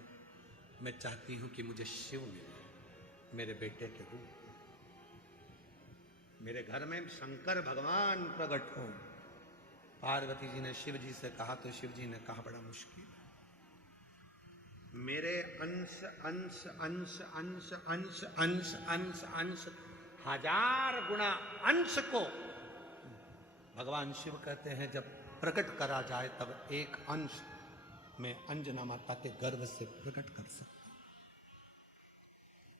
मैं चाहती हूं कि मुझे शिव मिले, मेरे बेटे के रूप, मेरे घर में शंकर भगवान प्रकट हो। पार्वती जी ने शिव जी से कहा तो शिव जी ने कहा बड़ा मुश्किल, मेरे अंश अंश अंश अंश अंश अंश अंश अंश 1000 गुना अंश को भगवान शिव कहते हैं जब प्रकट करा जाए तब एक अंश में अंजना माता के गर्भ से प्रकट कर सकता।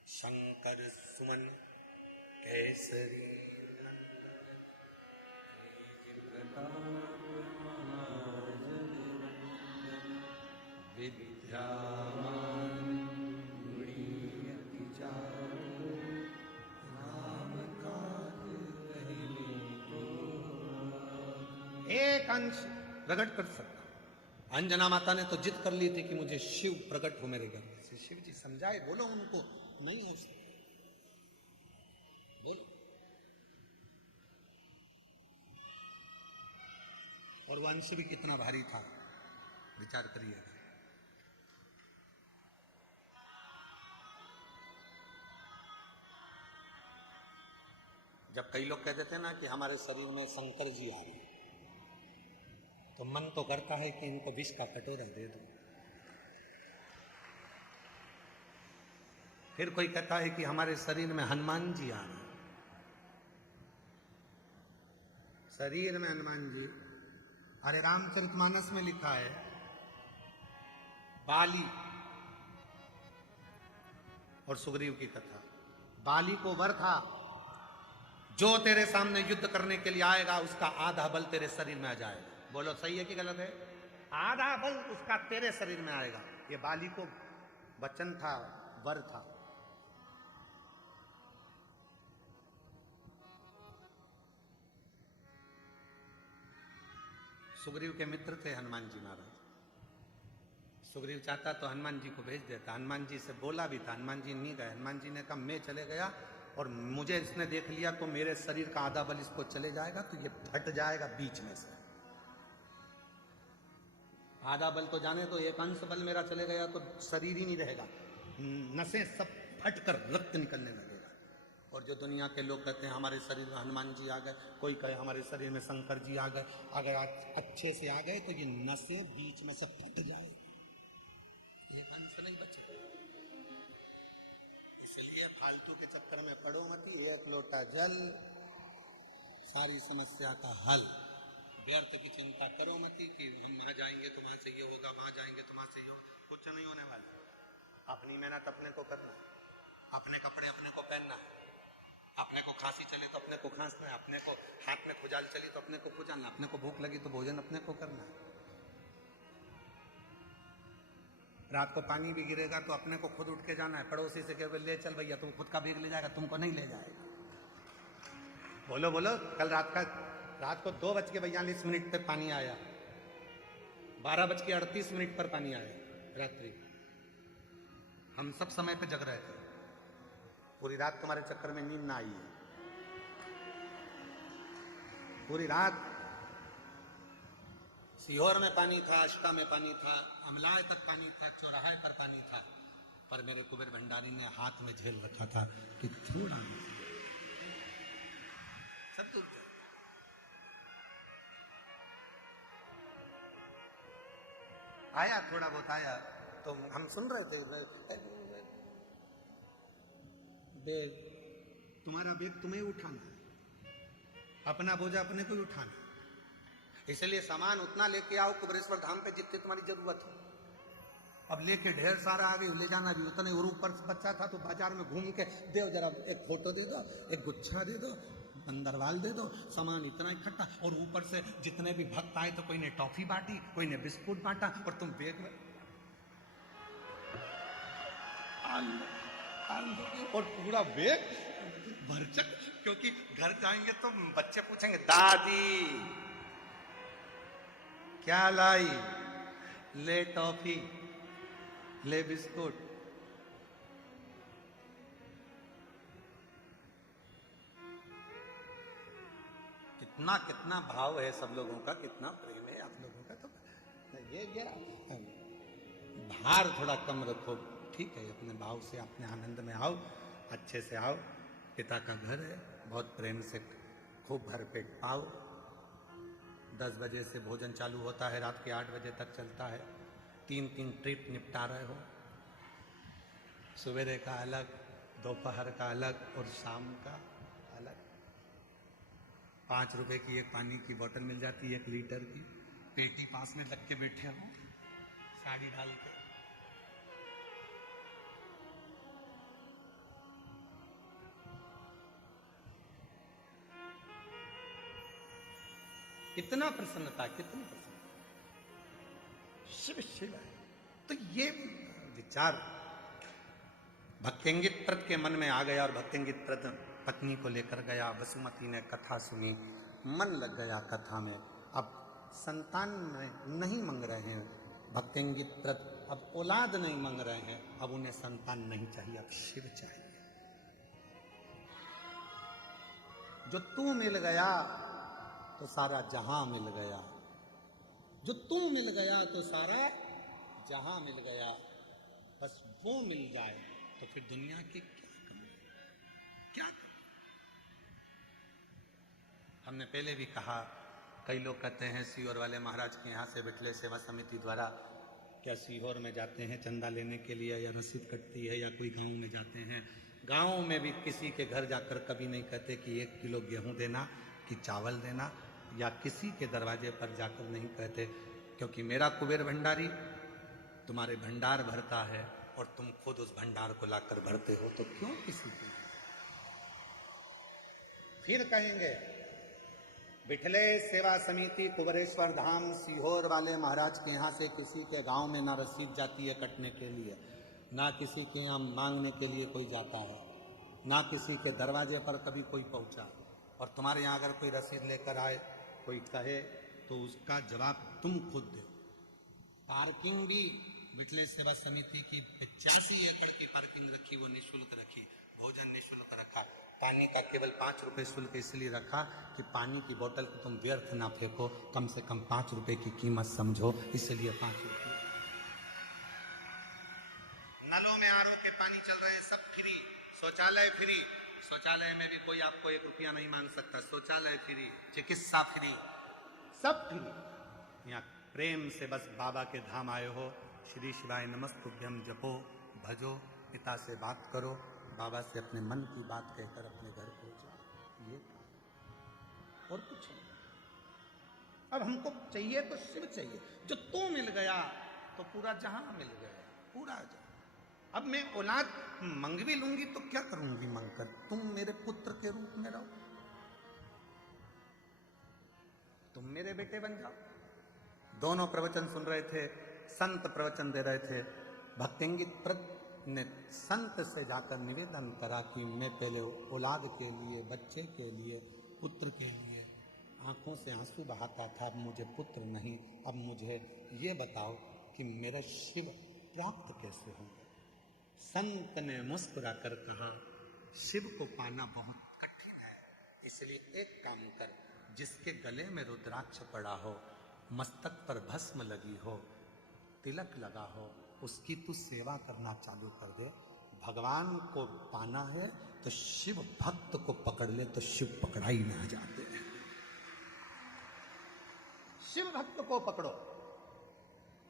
शंकर सुमन केसरी विद्यामान एक अंश प्रकट कर सकता। अंजना माता ने तो जिद कर ली थी कि मुझे शिव प्रकट हो मेरे घर से। शिव जी समझाए, बोलो उनको नहीं हो सकता, बोलो। और वो अंश भी कितना भारी था, विचार करिएगा। जब कई लोग कह देते हैं ना कि हमारे शरीर में शंकर जी आ रहे, तो मन तो करता है कि इनको विष का कटोरा दे दो। फिर कोई कहता है कि हमारे शरीर में हनुमान जी आ रहे, शरीर में हनुमान जी। अरे रामचरितमानस में लिखा है, बाली और सुग्रीव की कथा। बाली को वर था, जो तेरे सामने युद्ध करने के लिए आएगा उसका आधा बल तेरे शरीर में आ जाएगा। बोलो सही है कि गलत है? आधा बल उसका तेरे शरीर में आएगा। ये बाली को वचन था, वर था। सुग्रीव के मित्र थे हनुमान जी महाराज। सुग्रीव चाहता तो हनुमान जी को भेज देता, हनुमान जी से बोला भी था, हनुमान जी नहीं गए। हनुमान जी ने कहा मैं चले गया और मुझे इसने देख लिया तो मेरे शरीर का आधा बल इसको चले जाएगा, तो ये फट जाएगा बीच में से। आधा बल तो जाने तो एक अंश बल मेरा चले गया तो शरीर ही नहीं रहेगा, नसें सब फट कर रक्त निकलने लगेगा। और जो दुनिया के लोग कहते हैं हमारे शरीर में हनुमान जी आ गए, कोई कहे हमारे शरीर में शंकर जी आ गए, अगर अच्छे से आ गए तो ये नसें बीच में से फट जाएगी, एक अंश नहीं बचेगा। इसलिए फालतू के चक्कर में पड़ो मती, एक लोटा जल सारी समस्या का हल। व्यर्थ की चिंता करो मती कि हम वहां जाएंगे तो वहां से ये होगा, वहां जाएंगे तो वहां से ये होगा, कुछ नहीं होने वाला। अपनी मेहनत अपने को करना है, अपने कपड़े अपने को पहनना है, अपने को खांसी चले तो अपने को खांसना है, अपने को हाथ में खुजाल चली तो अपने को खुजालना, अपने को भूख लगी तो भोजन अपने को करना है। रात को पानी भी गिरेगा तो अपने को खुद उठ के जाना है, पड़ोसी से कह ले चल भैया, तुम खुद का भीग ले जाएगा, तुमको नहीं ले जाएगा। बोलो बोलो, कल रात को 2:42 पे पानी आया, 12:38 पर पानी आया रात्रि। हम सब समय पे जग रहे थे, पूरी रात तुम्हारे चक्कर में नींद ना आई है। पूरी रात सीहोर में पानी था, अष्टा में पानी था, अमलाय तक पानी था, चौराहे पर पानी था, पर मेरे कुबेर भंडारी ने हाथ में झेल रखा था कि थोड़ा सब डूब जाए। आया थोड़ा बहुत आया तो हम सुन रहे थे, बेग तुम्हारा बेग तुम्हें उठाना है, अपना बोझा अपने को ही उठाना। इसलिए सामान उतना लेके आओ कुबेरेश्वर धाम पे जितनी तुम्हारी जरूरत हो। अब लेके ढेर सारा आगे ले जाना भी उतने, और ऊपर बच्चा था तो बाजार में घूम के देव जरा एक फोटो दे दो, एक गुच्छा दे दो, बंदरवाल दे दो, सामान इतना इकट्ठा। और ऊपर से जितने भी भक्त आए तो कोई ने टॉफी बांटी, कोई ने बिस्कुट बांटा, और तुम बैग में और पूरा बैग भरचक। क्योंकि घर जाएंगे तो बच्चे पूछेंगे दादी क्या लाई, ले टॉफी, ले बिस्कुट। कितना कितना भाव है सब लोगों का, कितना प्रेम है आप लोगों का। तो ये भार थोड़ा कम रखो, ठीक है, अपने भाव से अपने आनंद में आओ, अच्छे से आओ। पिता का घर है, बहुत प्रेम से खूब भरपेट पाओ। 10 बजे से भोजन चालू होता है, रात के 8 बजे तक चलता है। 3 ट्रिप निपटा रहे हो, सवेरे का अलग, दोपहर का अलग और शाम का अलग। 5 रुपए की एक पानी की बोतल मिल जाती है, 1 लीटर की। पेटी पास में लग के बैठे हो, साड़ी डाल के। कितना प्रसन्नता, कितनी प्रसन्नता, शिव शिव है। तो ये विचार भक्तेंगित प्रत के मन में आ गया, और भक्तेंगित प्रत पत्नी को लेकर गया। वसुमती ने कथा सुनी, मन लग गया कथा में। अब संतान में नहीं मांग रहे हैं भक्तेंगित प्रत, अब औलाद नहीं मांग रहे हैं, अब उन्हें संतान नहीं चाहिए, अब शिव चाहिए। जो तू मिल गया तो सारा जहां मिल गया, जो तू मिल गया तो सारा जहां मिल गया। बस वो मिल जाए तो फिर दुनिया की क्या कमी, क्या कमी। हमने पहले भी कहा, कई लोग कहते हैं सीहोर वाले महाराज के यहाँ से बिठले सेवा समिति द्वारा क्या सीहोर में जाते हैं चंदा लेने के लिए, या रसीद कटती है, या कोई गांव में जाते हैं। गांव में भी किसी के घर जाकर कभी नहीं कहते कि 1 किलो गेहूं देना, कि चावल देना, या किसी के दरवाजे पर जाकर नहीं कहते, क्योंकि मेरा कुबेर भंडारी तुम्हारे भंडार भरता है और तुम खुद उस भंडार को लाकर भरते हो, तो क्यों किसी के। फिर कहेंगे बिठले सेवा समिति कुबेरेश्वर धाम सीहोर वाले महाराज के यहाँ से किसी के गांव में ना रसीद जाती है कटने के लिए, ना किसी के यहाँ मांगने के लिए कोई जाता है, ना किसी के दरवाजे पर कभी कोई पहुंचा। और तुम्हारे यहाँ अगर कोई रसीद लेकर आए, कोई कहे, तो उसका जवाब तुम खुद दो। पार्किंग भी विटलेश सेवा समिति की 85 एकड़ की पार्किंग रखी, वो निःशुल्क रखी, भोजन निःशुल्क रखा, पानी का केवल 5 रुपए शुल्क इसलिए रखा कि पानी की बोतल को तुम व्यर्थ ना फेंको, कम से कम 5 रुपए की कीमत समझो, इसलिए 5 रुपए। नलों में आरओ के पानी चल रहे हैं, सब फ्री, शौचालय फ्री, शौचालय में भी कोई आपको 1 रुपया नहीं मांग सकता, शौचालय फ्री, चिकित्सा फ्री, सब फ्री। यहाँ प्रेम से बस बाबा के धाम आए हो, श्री शिवाय नमस्तुभ्यम जपो, भजो, पिता से बात करो, बाबा से अपने मन की बात कहकर अपने घर को जाओ, ये और कुछ नहीं। अब हमको चाहिए तो शिव चाहिए, जो तू मिल गया तो पूरा जहां मिल गया, पूरा जहां। अब मैं औलाद मंग भी लूंगी तो क्या करूंगी मांगकर, तुम मेरे पुत्र के रूप में रहो, तुम मेरे बेटे बन जाओ। दोनों प्रवचन सुन रहे थे, संत प्रवचन दे रहे थे, भक्तिंगित प्रत ने संत से जाकर निवेदन करा कि मैं पहले औलाद के लिए, बच्चे के लिए, पुत्र के लिए आंखों से आंसू बहाता था, अब मुझे पुत्र नहीं, अब मुझे ये बताओ कि मेरा शिव प्राप्त कैसे होगा। संत ने मुस्कुराकर कहा, शिव को पाना बहुत कठिन है, इसलिए एक काम कर, जिसके गले में रुद्राक्ष पड़ा हो, मस्तक पर भस्म लगी हो, तिलक लगा हो, उसकी तू सेवा करना चालू कर दे। भगवान को पाना है तो शिव भक्त को पकड़ ले तो शिव पकड़ाई में आ जाते हैं। शिव भक्त को पकड़ो।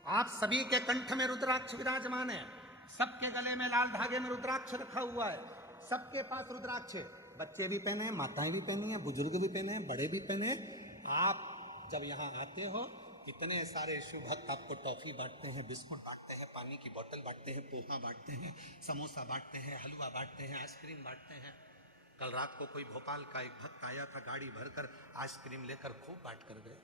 आप सभी के कंठ में रुद्राक्ष विराजमान है, सबके गले में लाल धागे में रुद्राक्ष रखा हुआ है, सबके पास रुद्राक्ष है, बच्चे भी पहने हैं, माताएं भी पहनी हैं, बुजुर्ग भी पहने हैं, बड़े भी पहने हैं। आप जब यहाँ आते हो, इतने सारे शिव भक्त आपको टॉफी बांटते हैं, बिस्कुट बांटते हैं, पानी की बोतल बांटते हैं, पोहा बांटते हैं, समोसा बांटते हैं, हलवा बांटते हैं, आइसक्रीम बांटते हैं। कल रात को कोई भोपाल का एक भक्त आया था, गाड़ी भरकर आइसक्रीम लेकर खूब बांट कर गए।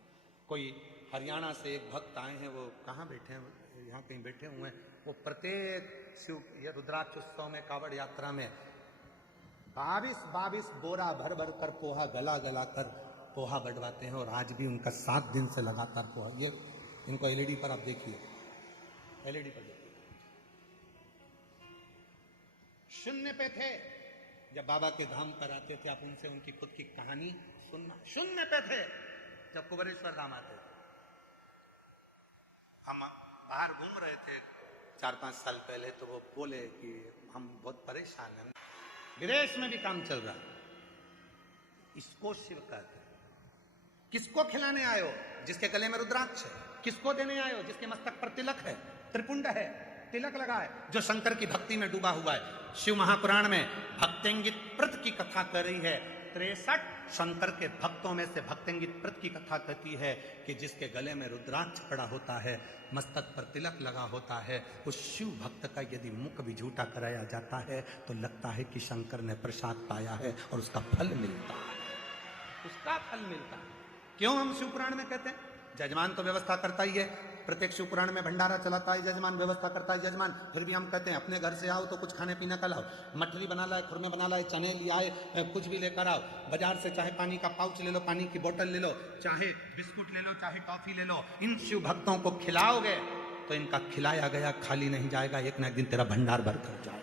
कोई हरियाणा से एक भक्त आए हैं, वो कहाँ बैठे हैं, यहाँ कहीं बैठे हुए हैं, वो प्रत्येक शिव या रुद्राक्ष उत्सव में, कावड़ यात्रा में 22 बोरा भर भर कर पोहा गला गला कर पोहा बंटवाते हैं, और आज भी उनका 7 दिन से लगातार पोहा। ये इनको एलईडी पर आप देखिए, एलईडी पर देखिए। शून्य पे थे जब बाबा के धाम पर आते थे, आप उनसे उनकी खुद की कहानी सुनना। शून्य पे थे जब कुबेरेश्वर धाम आते थे। हम बाहर घूम रहे थे 4-5 साल पहले, तो वो बोले कि हम बहुत परेशान हैं, विदेश में भी काम चल रहा है। इसको शिव कहते हैं। किसको खिलाने आयो? जिसके गले में रुद्राक्ष है। किसको देने आयो? जिसके मस्तक पर तिलक है, त्रिपुंड है, तिलक लगा है, जो शंकर की भक्ति में डूबा हुआ है। शिव महापुराण में भक्तिंगित प्रत की कथा कर रही है। 63 शंकर के भक्तों में से भक्तिंगित प्रत की कथा कहती है कि जिसके गले में रुद्राक्ष पड़ा होता है, मस्तक पर तिलक लगा होता है, उस शिव भक्त का यदि मुख भी झूठा कराया जाता है तो लगता है कि शंकर ने प्रसाद पाया है और उसका फल मिलता है, उसका फल मिलता है। क्यों हम शिव पुराण में कहते हैं? जजमान तो व्यवस्था करता ही है, प्रत्येक शिव पुराण में भंडारा चलाता है जजमान, व्यवस्था करता है जजमान। फिर भी हम कहते हैं अपने घर से आओ तो कुछ खाने पीने का लाओ, मठरी बना लाए, खुरमे बना लाए, चने ले आए, कुछ भी लेकर आओ। बाजार से चाहे पानी का पाउच ले लो, पानी की बोतल ले लो, चाहे बिस्कुट ले लो, चाहे टॉफी ले लो। इन शिव भक्तों को खिलाओगे तो इनका खिलाया गया खाली नहीं जाएगा, एक ना एक दिन तेरा भंडार भर कर जाओ।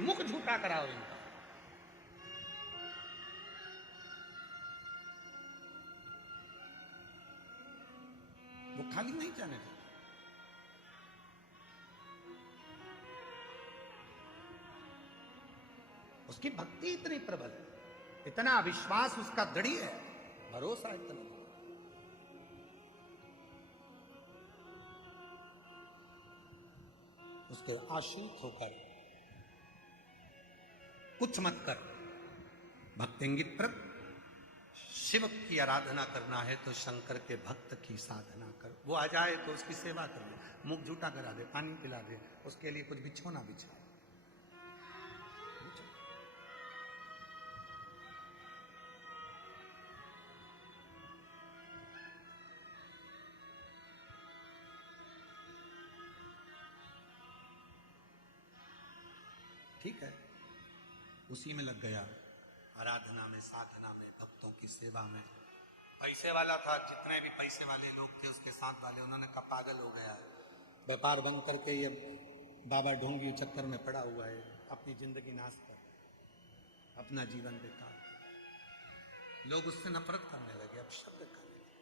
मुख झूठा कराओ इनका। वो खाली नहीं जाने देते। उसकी भक्ति इतनी प्रबल है, इतना विश्वास उसका दृढ़ है, भरोसा इतना। उसके आश्रित होकर कुछ मत कर। भक्तिंगित प्रत शिव की आराधना करना है तो शंकर के भक्त की साधना कर। वो आ जाए तो उसकी सेवा कर ले, मुख झूठा करा दे, पानी पिला दे, उसके लिए कुछ बिछोना बिछा। ठीक है, उसी में लग गया, आराधना में, साधना में, भक्तों की सेवा में। पैसे वाला था, जितने भी पैसे वाले लोग थे उसके साथ वाले, उन्होंने कहा पागल हो गया है, व्यापार बंद करके ये बाबा ढोंगी चक्कर में पड़ा हुआ है, अपनी जिंदगी नाश कर, अपना जीवन देता। लोग उससे नफरत करने लगे, अब शब्द करने लगे।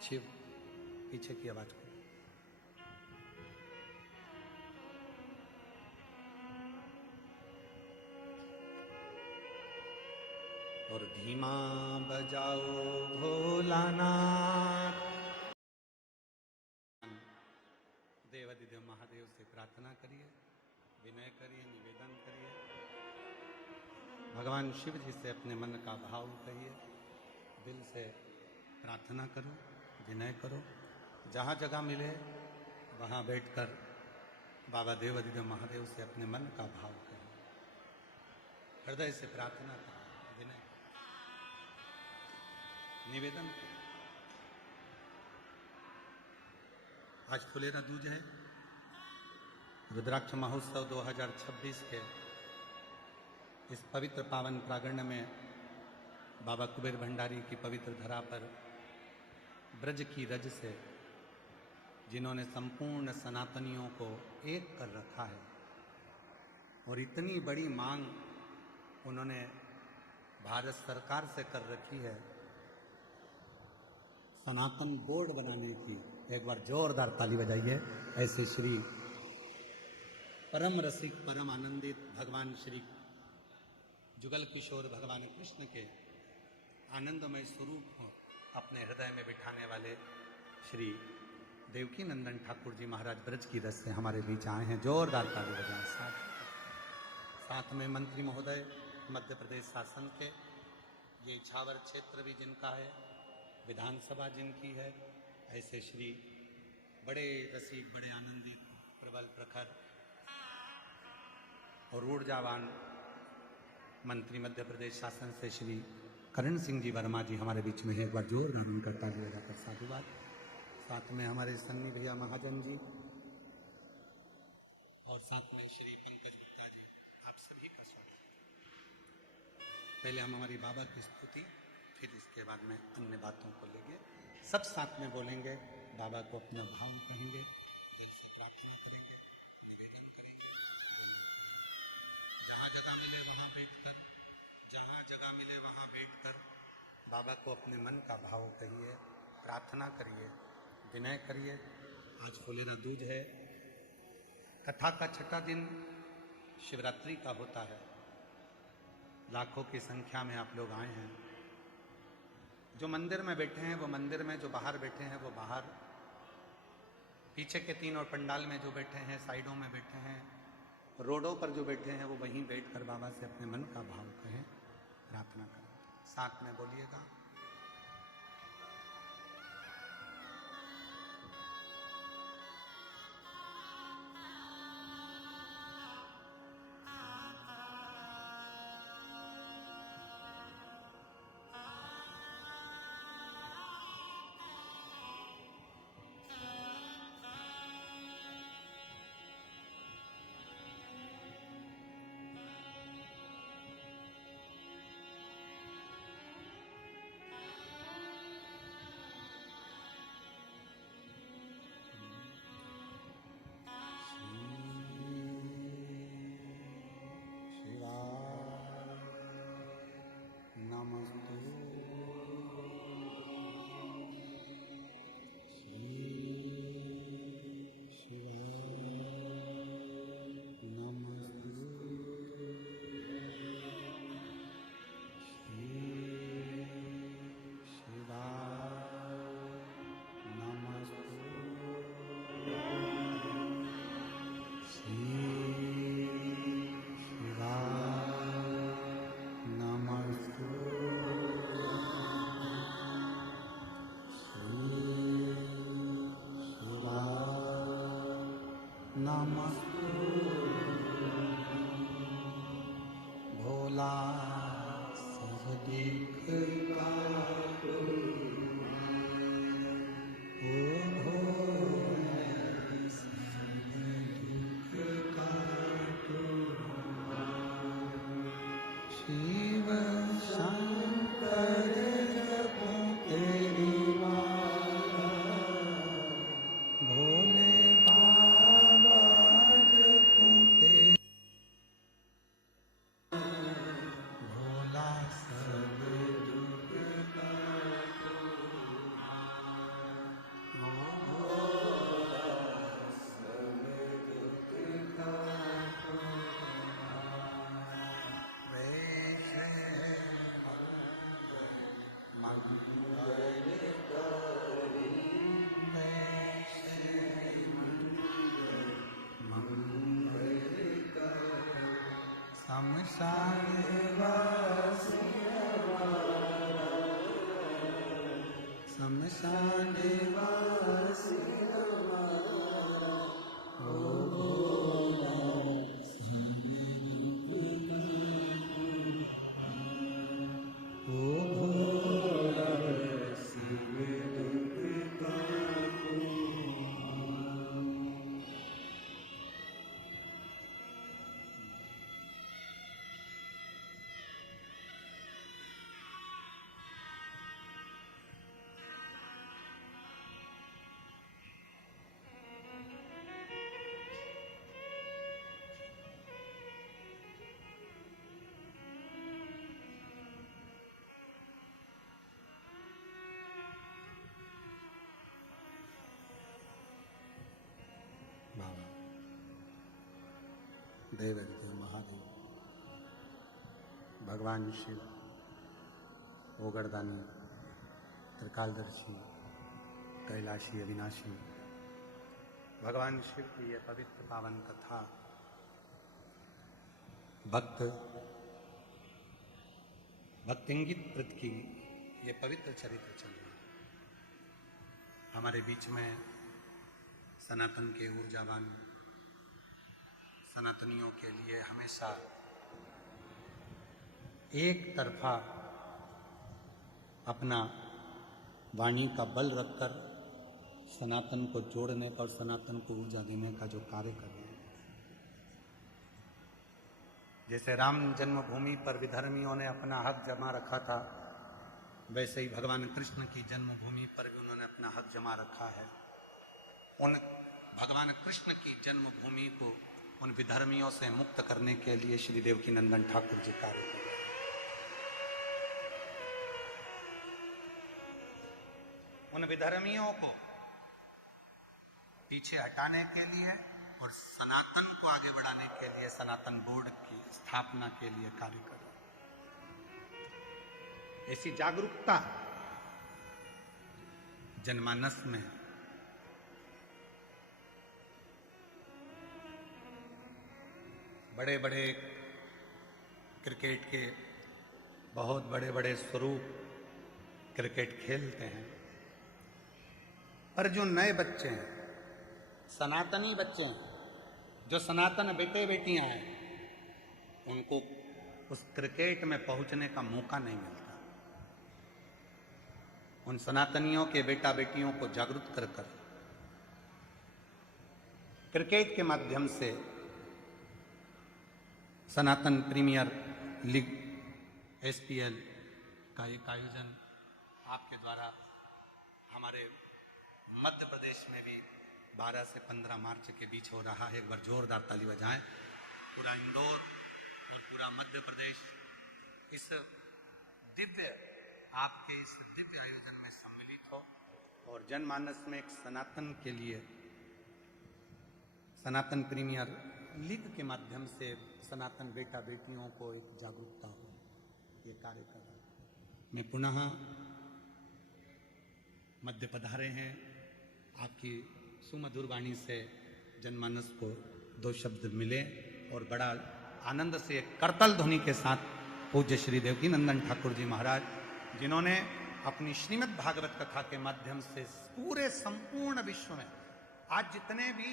शिव पीछे की आवाज को और धीमा बजाओ भोलानाथ। देवादिदेव महादेव से प्रार्थना करिए, विनय करिए, निवेदन करिए, भगवान शिव जी से अपने मन का भाव कहिए, दिल से प्रार्थना करो, विनय करो। जहाँ जगह मिले वहाँ बैठकर बाबा देवादिदेव महादेव से अपने मन का भाव कहिए, हृदय से प्रार्थना करो, विनय निवेदन करो। आज फुलेरा दूज है। रुद्राक्ष महोत्सव 2026 के इस पवित्र पावन प्रांगण में बाबा कुबेर भंडारी की पवित्र धरा पर ब्रज की रज से जिन्होंने संपूर्ण सनातनियों को एक कर रखा है और इतनी बड़ी मांग उन्होंने भारत सरकार से कर रखी है सनातन बोर्ड बनाने की। एक बार जोरदार ताली बजाइए। ऐसे श्री परम रसिक, परम आनंदित भगवान श्री जुगल किशोर भगवान कृष्ण के आनंदमय स्वरूप को अपने हृदय में बिठाने वाले श्री देवकी नंदन ठाकुर जी महाराज ब्रज की रस से हमारे बीच आए हैं। जोरदार ताली बजाएं। साथ में मंत्री महोदय, मध्य प्रदेश शासन के, ये इछावर क्षेत्र भी जिनका है, विधानसभा जिनकी है, ऐसे श्री बड़े रसिक, बड़े आनंदित, प्रबल, प्रखर और ऊर्जावान मंत्री मध्य प्रदेश शासन से श्री करण सिंह जी वर्मा जी हमारे बीच में है। एक बार जोरदार उनका ताली बजाकर साधुवाद। साथ में हमारे सन्नी भैया महाजन जी और साथ में श्री पंकज गुप्ता जी, आप सभी का स्वागत। पहले हम हमारी बाबा की स्तुति, फिर इसके बाद में अन्य बातों को लेंगे। सब साथ में बोलेंगे, बाबा को अपना भाव कहेंगे, दिल से प्रार्थना करेंगे, निवेदन करेंगे। जहाँ जगह मिले वहाँ बैठकर, जहाँ जगह मिले वहाँ बैठकर बाबा को अपने मन का भाव कहिए, प्रार्थना करिए, विनय करिए। आज फुलेरा दूज है। कथा का छठा दिन शिवरात्रि का होता है। लाखों की संख्या में आप लोग आए हैं। जो मंदिर में बैठे हैं वो मंदिर में, जो बाहर बैठे हैं वो बाहर, पीछे के 3 और पंडाल में जो बैठे हैं, साइडों में बैठे हैं, रोडों पर जो बैठे हैं वो वहीं बैठकर बाबा से अपने मन का भाव कहें, प्रार्थना करें। साथ में बोलिएगा। भोला सब देख शिव शंकर तेरी माला बाबा देव महादेव भगवान शिव ओगरदानी त्रिकालदर्शी कैलाशी अविनाशी भगवान शिव की यह पवित्र पावन कथा भक्तिंगित प्रत की ये पवित्र चरित्र चल रहा है। हमारे बीच में सनातन के ऊर्जावान सनातनियों के लिए हमेशा एक तरफा अपना वाणी का बल रखकर सनातन को जोड़ने का और सनातन को ऊर्जा देने का जो कार्य कर रहे हैं। जैसे राम जन्मभूमि पर विधर्मियों ने अपना हक जमा रखा था, वैसे ही भगवान कृष्ण की जन्मभूमि पर भी उन्होंने अपना हक जमा रखा है। उन भगवान कृष्ण की जन्मभूमि को उन विधर्मियों से मुक्त करने के लिए श्री देवकीनंदन ठाकुर जी कार्य कर रहे हैं। उन विधर्मियों को पीछे हटाने के लिए और सनातन को आगे बढ़ाने के लिए सनातन बोर्ड की स्थापना के लिए कार्य कर रहे हैं। ऐसी जागरूकता जनमानस में बड़े बड़े क्रिकेट के बहुत बड़े बड़े स्वरूप क्रिकेट खेलते हैं, पर जो नए बच्चे हैं, सनातनी बच्चे हैं, जो सनातन बेटे बेटियां हैं, उनको उस क्रिकेट में पहुंचने का मौका नहीं मिलता। उन सनातनियों के बेटा बेटियों को जागरूक कर कर क्रिकेट के माध्यम से सनातन प्रीमियर लीग SPL का एक आयोजन आपके द्वारा हमारे मध्य प्रदेश में भी 12 से 15 मार्च के बीच हो रहा है। एक बार जोरदार ताली बजाएं। पूरा इंदौर और पूरा मध्य प्रदेश इस दिव्य आयोजन में सम्मिलित हो और जनमानस में एक सनातन के लिए सनातन प्रीमियर लीग के माध्यम से सनातन बेटा बेटियों को एक जागरूकता हो, ये कार्य कर रहा है। मैं पुनः मध्य पधारे हैं, आपकी सुमधुर वाणी से जनमानस को दो शब्द मिले और बड़ा आनंद से करतल ध्वनि के साथ पूज्य श्री देवकीनंदन ठाकुर जी महाराज, जिन्होंने अपनी श्रीमद् भागवत कथा के माध्यम से पूरे संपूर्ण विश्व में आज जितने भी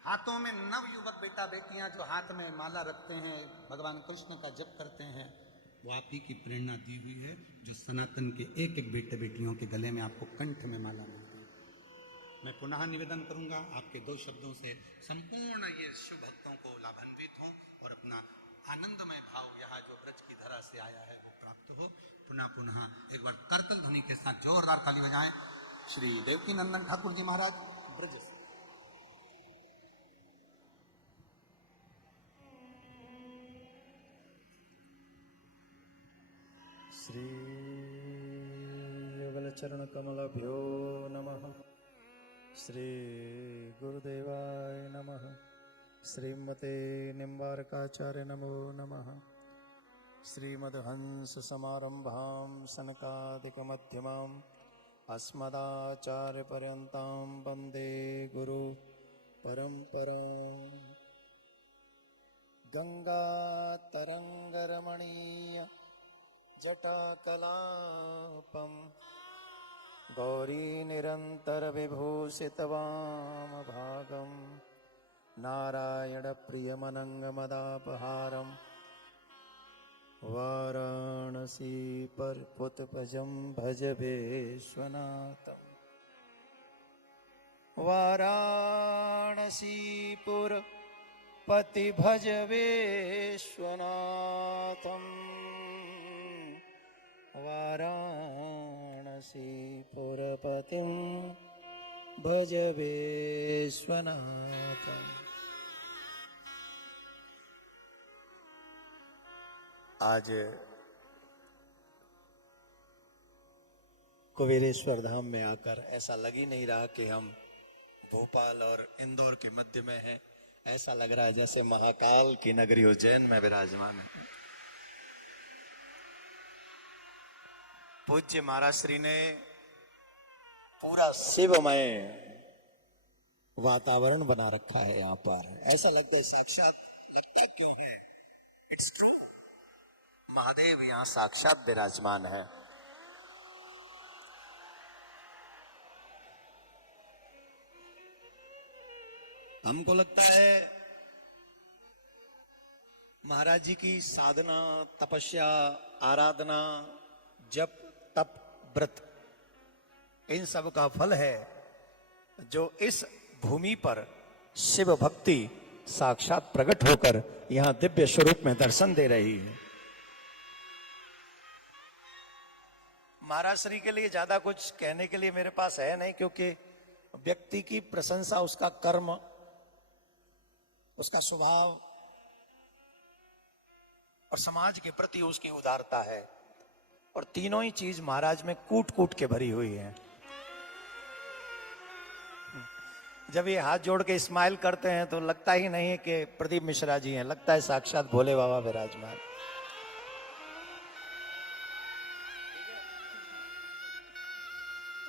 हाथों में नव युवक बेटा बेटियां जो हाथ में माला रखते हैं, भगवान कृष्ण का जप करते हैं, वो आप ही की प्रेरणा दी हुई है, जो सनातन के एक एक बेटे बेटियों के गले में आपको कंठ में माला मिलती है। मैं पुनः निवेदन करूंगा आपके दो शब्दों से संपूर्ण ये शिव भक्तों को लाभान्वित हो और अपना आनंदमय भाव यहाँ जो ब्रज की धरा से आया है वो प्राप्त हो। पुनः एक बार करतल ध्वनि के साथ जोरदार ताली बजाएं श्री देवकीनंदन ठाकुर जी महाराज ब्रज से। श्री युगलचरणकमलभ्यो नमः। श्री गुरुदेवाय नमः। श्रीमते निम्बारकाचार्य नमो नमः। श्रीमद्हंस समारंभां सनकादिकमध्यमाम् अस्मदाचार्यपर्यन्तां वन्दे गुरु परम्पराम्। गंगातरङ्गरमणीय जटाकलापम् गौरीनिरन्तरविभूषितवामभागम् नारायणप्रियमनङ्गमदापहारम् वाराणसीपुरपतिं भज विश्वनाथम्। वाराणसीपुरपति भज विश्वनाथम्। वाराणसीपुरपतिं भज विश्वनाथम्। आज कुबेरेश्वर धाम में आकर ऐसा लग ही नहीं रहा कि हम भोपाल और इंदौर के मध्य में हैं। ऐसा लग रहा है जैसे महाकाल की नगरी उज्जैन में विराजमान है। पूज्य महाराज श्री ने पूरा शिवमय वातावरण बना रखा है। यहाँ पर ऐसा लगता है साक्षात, लगता क्यों है, इट्स ट्रू, महादेव यहाँ साक्षात विराजमान है। हमको लगता है महाराज जी की साधना, तपस्या, आराधना, जप, तप, व्रत, इन सब का फल है जो इस भूमि पर शिव भक्ति साक्षात प्रकट होकर यहाँ दिव्य स्वरूप में दर्शन दे रही है। महाराज श्री के लिए ज्यादा कुछ कहने के लिए मेरे पास है नहीं, क्योंकि व्यक्ति की प्रशंसा उसका कर्म, उसका स्वभाव और समाज के प्रति उसकी उदारता है, और तीनों ही चीज महाराज में कूट कूट के भरी हुई है। जब ये हाथ जोड़ के स्माइल करते हैं तो लगता ही नहीं है कि प्रदीप मिश्रा जी हैं, लगता है साक्षात भोले बाबा विराजमान।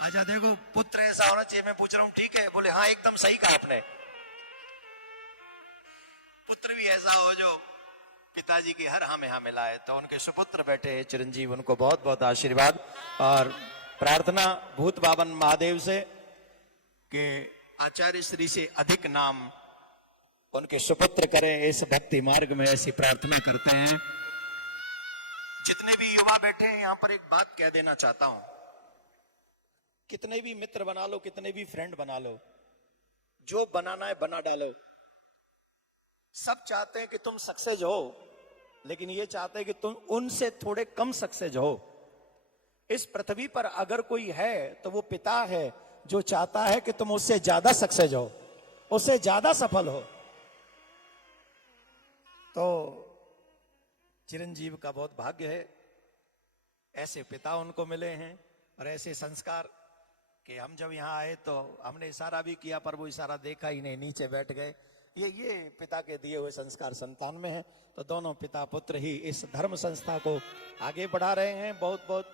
अच्छा देखो, पुत्र ऐसा होना चाहिए। मैं पूछ रहा हूं ठीक है? बोले हाँ एकदम सही कहा आपने। पुत्र भी ऐसा हो जो पिताजी की हर हाँ में हाँ मिलाए। तो उनके सुपुत्र बैठे चिरंजीव, उनको बहुत बहुत आशीर्वाद और प्रार्थना भूत बाबन महादेव से कि आचार्य श्री से अधिक नाम उनके सुपुत्र करें इस भक्ति मार्ग में, ऐसी प्रार्थना करते हैं। जितने भी युवा बैठे हैं यहाँ पर एक बात कह देना चाहता हूं। कितने भी मित्र बना लो, कितने भी फ्रेंड बना लो, जो बनाना है बना डालो। सब चाहते हैं कि तुम सक्सेस हो, लेकिन ये चाहते हैं कि तुम उनसे थोड़े कम सक्सेस हो। इस पृथ्वी पर अगर कोई है तो वो पिता है, जो चाहता है कि तुम उससे ज्यादा सक्सेस हो, उससे ज्यादा सफल हो। तो चिरंजीव का बहुत भाग्य है, ऐसे पिता उनको मिले हैं और ऐसे संस्कार कि हम जब यहाँ आए तो हमने इशारा भी किया पर वो इशारा देखा ही नहीं, नीचे बैठ गए। ये पिता के दिए हुए संस्कार संतान में है। तो दोनों पिता पुत्र ही इस धर्म संस्था को आगे बढ़ा रहे हैं। बहुत बहुत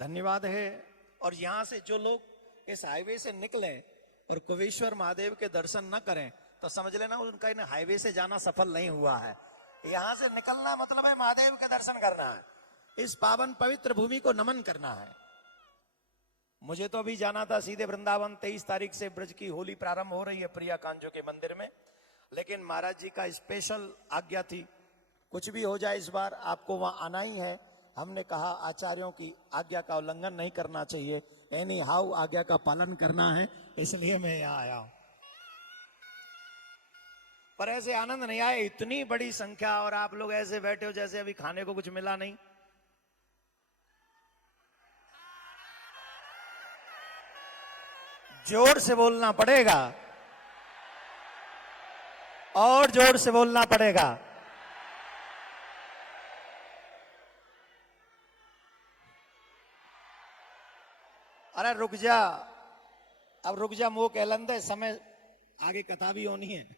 धन्यवाद है। और यहाँ से जो लोग इस हाईवे से निकले और कुबेश्वर महादेव के दर्शन न करें तो समझ लेना उनका इन हाईवे से जाना सफल नहीं हुआ है। यहाँ से निकलना मतलब है महादेव के दर्शन करना है, इस पावन पवित्र भूमि को नमन करना है। मुझे तो अभी जाना था सीधे वृंदावन। 23 तारीख से ब्रज की होली प्रारंभ हो रही है प्रिया कांजो के मंदिर में, लेकिन महाराज जी का स्पेशल आज्ञा थी, कुछ भी हो जाए इस बार आपको वहां आना ही है। हमने कहा आचार्यों की आज्ञा का उल्लंघन नहीं करना चाहिए, एनी हाउ आज्ञा का पालन करना है, इसलिए मैं यहाँ आया हूं। पर ऐसे आनंद नहीं आए, इतनी बड़ी संख्या और आप लोग ऐसे बैठे हो जैसे अभी खाने को कुछ मिला नहीं। जोर से बोलना पड़ेगा, और जोर से बोलना पड़ेगा। अरे रुक जा, अब रुक जा, मुंह कहलंद है, समय आगे कथा भी होनी है।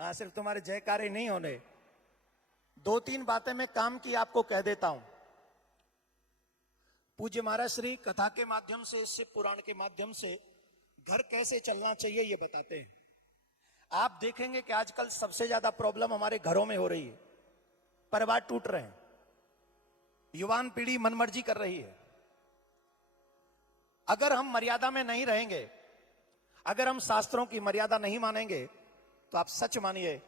हाँ, सिर्फ तुम्हारे जयकारे नहीं होने, दो तीन बातें मैं काम की आपको कह देता हूं। पूज्य महाराज श्री कथा के माध्यम से, शिव पुराण के माध्यम से घर कैसे चलना चाहिए ये बताते हैं। आप देखेंगे कि आजकल सबसे ज्यादा प्रॉब्लम हमारे घरों में हो रही है, परिवार टूट रहे हैं, युवान पीढ़ी मनमर्जी कर रही है। अगर हम मर्यादा में नहीं रहेंगे, अगर हम शास्त्रों की मर्यादा नहीं मानेंगे, तो आप सच मानिए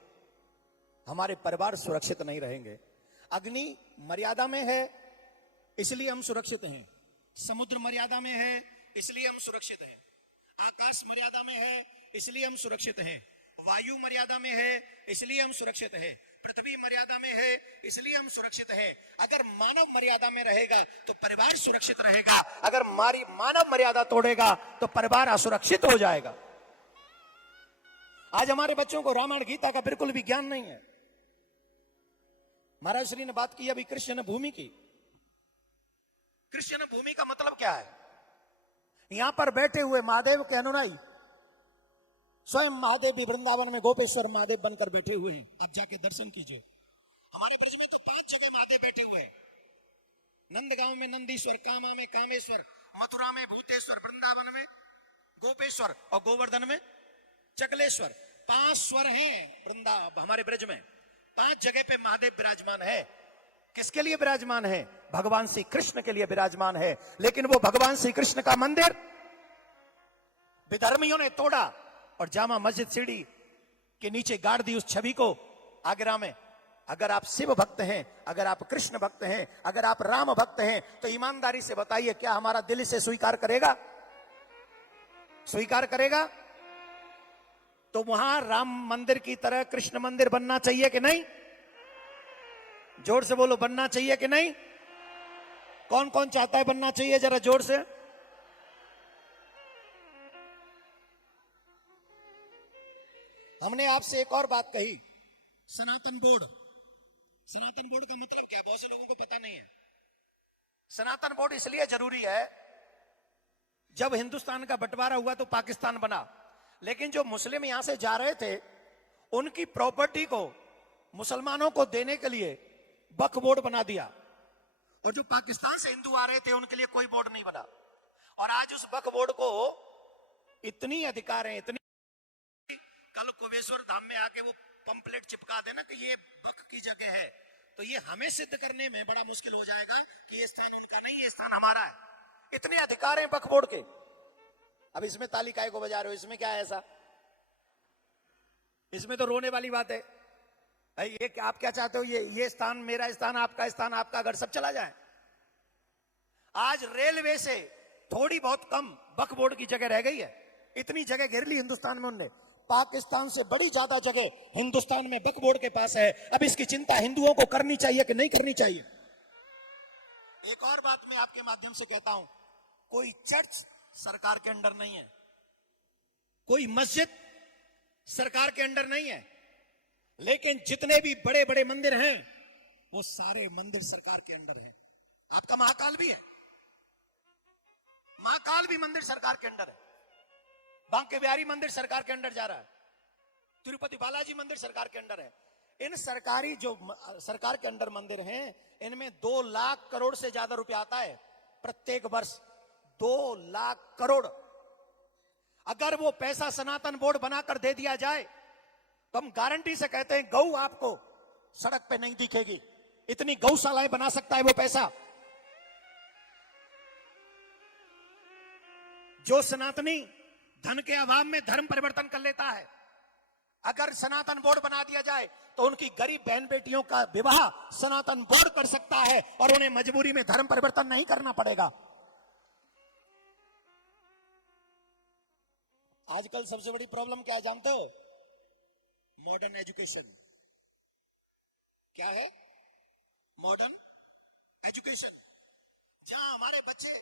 हमारे परिवार सुरक्षित नहीं रहेंगे। अग्नि मर्यादा में है इसलिए हम सुरक्षित हैं, समुद्र मर्यादा में है इसलिए हम सुरक्षित हैं, आकाश मर्यादा में है इसलिए हम सुरक्षित हैं, वायु मर्यादा में है इसलिए हम सुरक्षित हैं, पृथ्वी मर्यादा में है इसलिए हम सुरक्षित हैं। अगर मानव मर्यादा में रहेगा तो परिवार सुरक्षित रहेगा, अगर मानव मर्यादा तोड़ेगा तो परिवार असुरक्षित हो जाएगा। आज हमारे बच्चों को रामायण गीता का बिल्कुल भी ज्ञान नहीं है। महाराज श्री ने बात की अभी कृष्ण भूमि की। कृष्ण भूमि का मतलब क्या है? यहां पर बैठे हुए महादेव के अनुयायी स्वयं महादेव भी वृंदावन में गोपेश्वर महादेव बनकर बैठे हुए हैं। आप जाके दर्शन कीजिए। हमारे ब्रज में तो 5 जगह महादेव बैठे हुए हैं। नंदगांव में नंदीश्वर, कामा में कामेश्वर, मथुरा में भूतेश्वर, वृंदावन में गोपेश्वर और गोवर्धन में चकलेश्वर। 5 स्वर हैं हमारे ब्रज में। 5 जगह पे महादेव विराजमान है। किसके लिए विराजमान है? भगवान श्री कृष्ण के लिए विराजमान है। लेकिन वो भगवान श्री कृष्ण का मंदिर विधर्मियों ने तोड़ा और जामा मस्जिद सीढ़ी के नीचे गाड़ दी उस छवि को आगरा में। अगर आप शिव भक्त हैं, अगर आप कृष्ण भक्त हैं, अगर आप राम भक्त हैं, तो ईमानदारी से बताइए क्या हमारा दिल इसे स्वीकार करेगा? स्वीकार करेगा? तो वहां राम मंदिर की तरह कृष्ण मंदिर बनना चाहिए कि नहीं? जोर से बोलो, बनना चाहिए कि नहीं? कौन कौन चाहता है बनना चाहिए? जरा जोर से। हमने आपसे एक और बात कही, सनातन बोर्ड। सनातन बोर्ड का मतलब क्या? बहुत से लोगों को पता नहीं है। सनातन बोर्ड इसलिए जरूरी है, जब हिंदुस्तान का बंटवारा हुआ तो पाकिस्तान बना, लेकिन जो मुस्लिम यहां से जा रहे थे उनकी प्रॉपर्टी को मुसलमानों को देने के लिए वक्फ बोर्ड बना दिया, और जो पाकिस्तान से हिंदू आ रहे थे उनके लिए कोई बोर्ड नहीं बना। और आज उस वक्फ बोर्ड को इतनी अधिकार है, इतनी, कल कुबेश्वर धाम में आके वो पंपलेट चिपका देना कि ये वक्फ की जगह है, तो ये हमें सिद्ध करने में बड़ा मुश्किल हो जाएगा कि ये स्थान उनका नहीं, ये स्थान हमारा है। इतने अधिकार हैं वक्फ बोर्ड के। अब इसमें ताली काहे को बजा रहे हो? इसमें क्या है ऐसा? इसमें तो रोने वाली बात है। ये आप क्या चाहते हो? ये स्थान मेरा स्थान, आपका स्थान, आपका घर, सब चला जाए। आज रेलवे से थोड़ी बहुत कम वक्फ बोर्ड की जगह रह गई है। इतनी जगह घेर ली हिंदुस्तान में उनने। पाकिस्तान से बड़ी ज्यादा जगह हिंदुस्तान में वक्फ बोर्ड के पास है। अब इसकी चिंता हिंदुओं को करनी चाहिए कि नहीं करनी चाहिए? एक और बात मैं आपके माध्यम से कहता हूं, कोई चर्च सरकार के अंडर नहीं है, कोई मस्जिद सरकार के अंडर नहीं है, लेकिन जितने भी बड़े बड़े मंदिर हैं वो सारे मंदिर सरकार के अंडर हैं। आपका महाकाल भी है, महाकाल भी मंदिर सरकार के अंडर है, बांके बिहारी मंदिर सरकार के अंडर जा रहा है, तिरुपति बालाजी मंदिर सरकार के अंडर है। इन सरकारी जो सरकार के अंडर मंदिर हैं, इनमें 2 लाख करोड़ से ज्यादा रुपया आता है प्रत्येक वर्ष। 2 लाख करोड़। अगर वो पैसा सनातन बोर्ड बनाकर दे दिया जाए तो हम गारंटी से कहते हैं गौ आपको सड़क पे नहीं दिखेगी। इतनी गौशालाएं बना सकता है वो पैसा। जो सनातनी धन के अभाव में धर्म परिवर्तन कर लेता है, अगर सनातन बोर्ड बना दिया जाए तो उनकी गरीब बहन बेटियों का विवाह सनातन बोर्ड कर सकता है और उन्हें मजबूरी में धर्म परिवर्तन नहीं करना पड़ेगा। आजकल सबसे बड़ी प्रॉब्लम क्या है जानते हो? Modern education. क्या है? Modern education. जहां हमारे बच्चे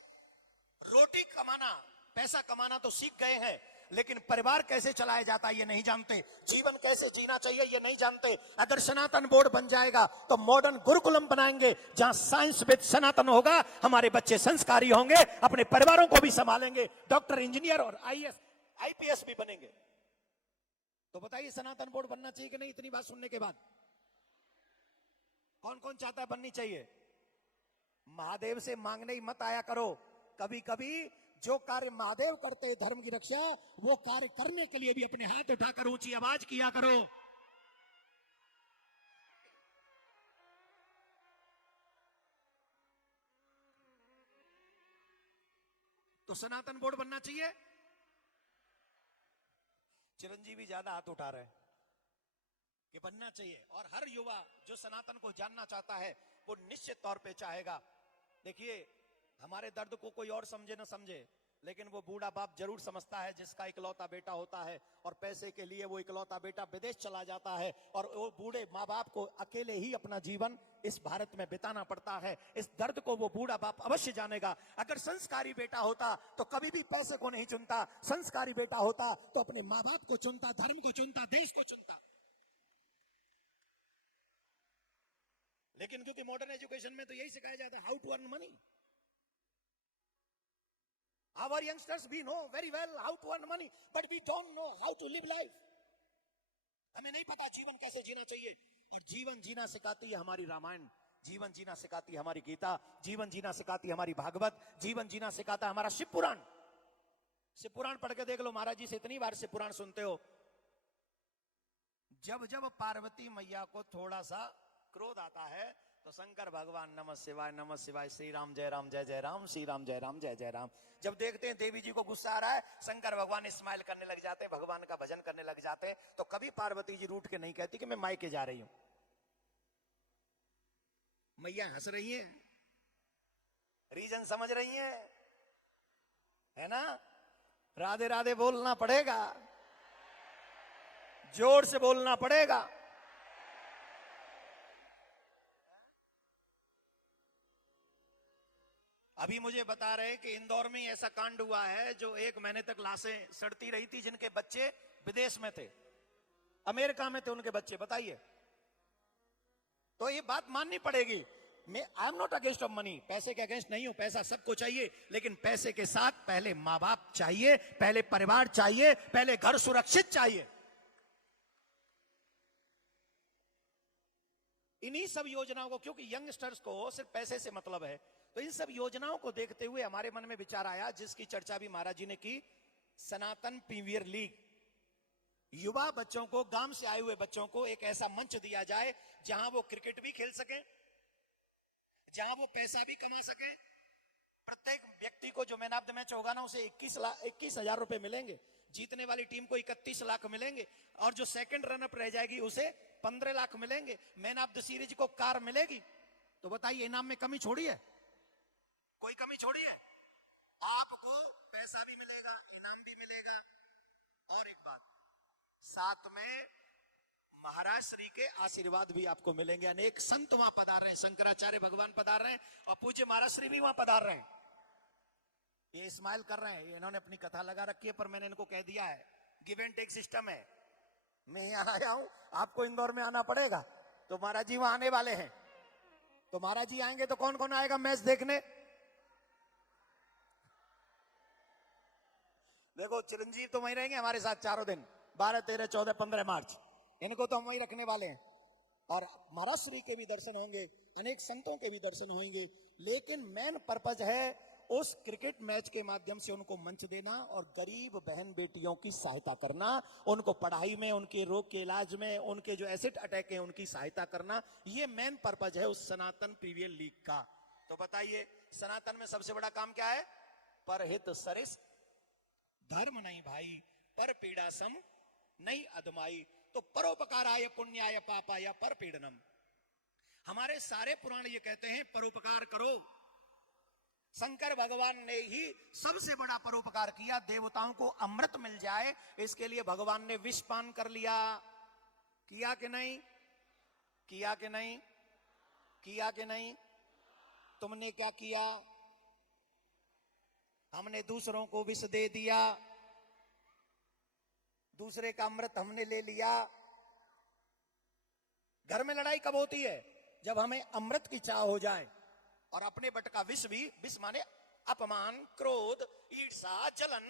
रोटी कमाना, पैसा कमाना तो सीख गए हैं, लेकिन परिवार कैसे चलाया जाता है ये नहीं जानते, जीवन कैसे जीना चाहिए ये नहीं जानते। अगर सनातन बोर्ड बन जाएगा तो मॉडर्न गुरुकुलम बनाएंगे, जहां साइंस विद सनातन होगा, हमारे बच्चे संस्कारी होंगे, अपने परिवारों को भी संभालेंगे, डॉक्टर, इंजीनियर और आईएएस आईपीएस भी बनेंगे। तो बताइए सनातन बोर्ड बनना चाहिए कि नहीं? इतनी बात सुनने के बाद कौन कौन चाहता है बननी चाहिए? महादेव से मांगने ही मत आया करो। कभी कभी जो कार्य महादेव करते हैं धर्म की रक्षा, वो कार्य करने के लिए भी अपने हाथ उठाकर ऊंची आवाज किया करो। तो सनातन बोर्ड बनना चाहिए। चिरंजीवी ज्यादा हाथ उठा रहे हैं कि बनना चाहिए, और हर युवा जो सनातन को जानना चाहता है वो निश्चित तौर पे चाहेगा। देखिए, हमारे दर्द को कोई और समझे न समझे, लेकिन वो बूढ़ा बाप जरूर समझता है जिसका इकलौता बेटा होता है और पैसे के लिए वो इकलौता बेटा विदेश चला जाता है, और वो बूढ़े माँ बाप को अकेले ही अपना जीवन इस भारत में बिताना पड़ता है। इस दर्द को वो बूढ़ा बाप अवश्य जानेगा। अगर संस्कारी बेटा होता तो कभी भी पैसे को नहीं चुनता, संस्कारी बेटा होता तो अपने माँ बाप को चुनता, धर्म को चुनता, देश को चुनता। लेकिन क्योंकि मॉडर्न एजुकेशन में तो यही सिखाया जाता है, how to earn money. Our youngsters, we know very well how to earn money, but we don't know how to live life. हमें नहीं पता जीवन कैसे जीना चाहिए। और जीवन जीना सिखाती है हमारी रामायण, जीवन जीना सिखाती है हमारी गीता, जीवन जीना सिखाती है हमारी भागवत, जीवन जीना सिखाता है हमारा शिव पुराण। शिव पुराण पढ़ के देख लो, महाराज जी से इतनी बार शिव पुराण सुनते हो। जब जब पार्वती मैया को थोड़ा सा क्रोध आता है तो शंकर भगवान नमः शिवाय, श्री राम जय राम जय जय राम, श्री राम जय राम जय जय राम। जब देखते हैं देवी जी को गुस्सा आ रहा है, शंकर भगवान स्माइल करने लग जाते हैं, भगवान का भजन करने लग जाते हैं। तो कभी पार्वती जी रूठ के नहीं कहती कि मैं मायके जा रही हूं। मैया हंस रही है, रीजन समझ रही है ना? राधे राधे बोलना पड़ेगा, जोर से बोलना पड़ेगा। अभी मुझे बता रहे कि इंदौर में ऐसा कांड हुआ है, जो 1 महीने तक लाशें सड़ती रही थी, जिनके बच्चे विदेश में थे, अमेरिका में थे उनके बच्चे। बताइए, तो ये बात माननी पड़ेगी। मैं I am not against of money, पैसे के अगेंस्ट नहीं हूं, पैसा सबको चाहिए, लेकिन पैसे के साथ पहले माँ बाप चाहिए, पहले परिवार चाहिए, पहले घर सुरक्षित चाहिए। इन्हीं सब योजनाओं को, क्योंकि यंगस्टर्स को सिर्फ पैसे से मतलब है, तो इन सब योजनाओं को देखते हुए हमारे मन में विचार आया, जिसकी चर्चा भी महाराज जी ने की, सनातन प्रीमियर लीग। युवा बच्चों को, गांव से आए हुए बच्चों को एक ऐसा मंच दिया जाए जहां वो क्रिकेट भी खेल सके, जहां वो पैसा भी कमा सके। प्रत्येक व्यक्ति को जो मैन ऑफ द मैच होगा ना, उसे 21,000 रुपए मिलेंगे, जीतने वाली टीम को 31 लाख मिलेंगे, और जो सेकंड रनअप रह जाएगी उसे 15 लाख मिलेंगे, मैन ऑफ द सीरीज को कार मिलेगी। तो बताइए, इनाम में कमी छोड़ी है? कोई कमी छोड़ी है? आपको पैसा भी मिलेगा, इनाम भी मिलेगा, और एक बात, साथ में महाराज श्री के आशीर्वाद भी आपको मिलेंगे। अनेक संत वहां पधार रहे हैं, शंकराचार्य भगवान पधार रहे हैं, और पूज्य महाराज श्री भी वहां पधार रहे हैं। ये स्माइल कर रहे हैं, इन्होंने अपनी कथा लगा रखी है, पर मैंने इनको कह दिया है गिव एंड टेक सिस्टम है। मैं यहां आया हूं, आपको इंदौर में आना पड़ेगा, तो महाराज जी वहां आने वाले हैं। तो महाराज जी आएंगे तो कौन कौन आएगा मैच देखने? देखो, चिरंजीव तो वहीं रहेंगे हमारे साथ चारों दिन, 12, 13, 14, 15 मार्च, इनको तो हम वहीं रखने वाले हैं। और महाराज श्री के भी दर्शन होंगे, अनेक संतों के भी दर्शन होंगे, लेकिन मेन पर्पज है उस क्रिकेट मैच के माध्यम से उनको मंच देना और गरीब बहन बेटियों की सहायता करना, उनको पढ़ाई में, उनके रोग के इलाज में, उनके जो एसिड अटैक है उनकी सहायता करना। ये मेन पर्पज है उस सनातन प्रीमियर लीग का। तो बताइए, सनातन में सबसे बड़ा काम क्या है? परहित सरिस धर्म नहीं भाई, पर पीड़ा सम नहीं अदमाई। तो परोपकाराय पुण्याय पापाय पर पीड़नम। हमारे सारे पुराण ये कहते हैं परोपकार करो। शंकर भगवान ने ही सबसे बड़ा परोपकार किया, देवताओं को अमृत मिल जाए इसके लिए भगवान ने विष पान कर लिया। किया कि नहीं? किया कि नहीं? किया कि नहीं? तुमने क्या किया? हमने दूसरों को विष दे दिया, दूसरे का अमृत हमने ले लिया। घर में लड़ाई कब होती है? जब हमें अमृत की चाह हो जाए, और अपने बट का विष भी, विष माने अपमान, क्रोध, ईर्ष्या, जलन,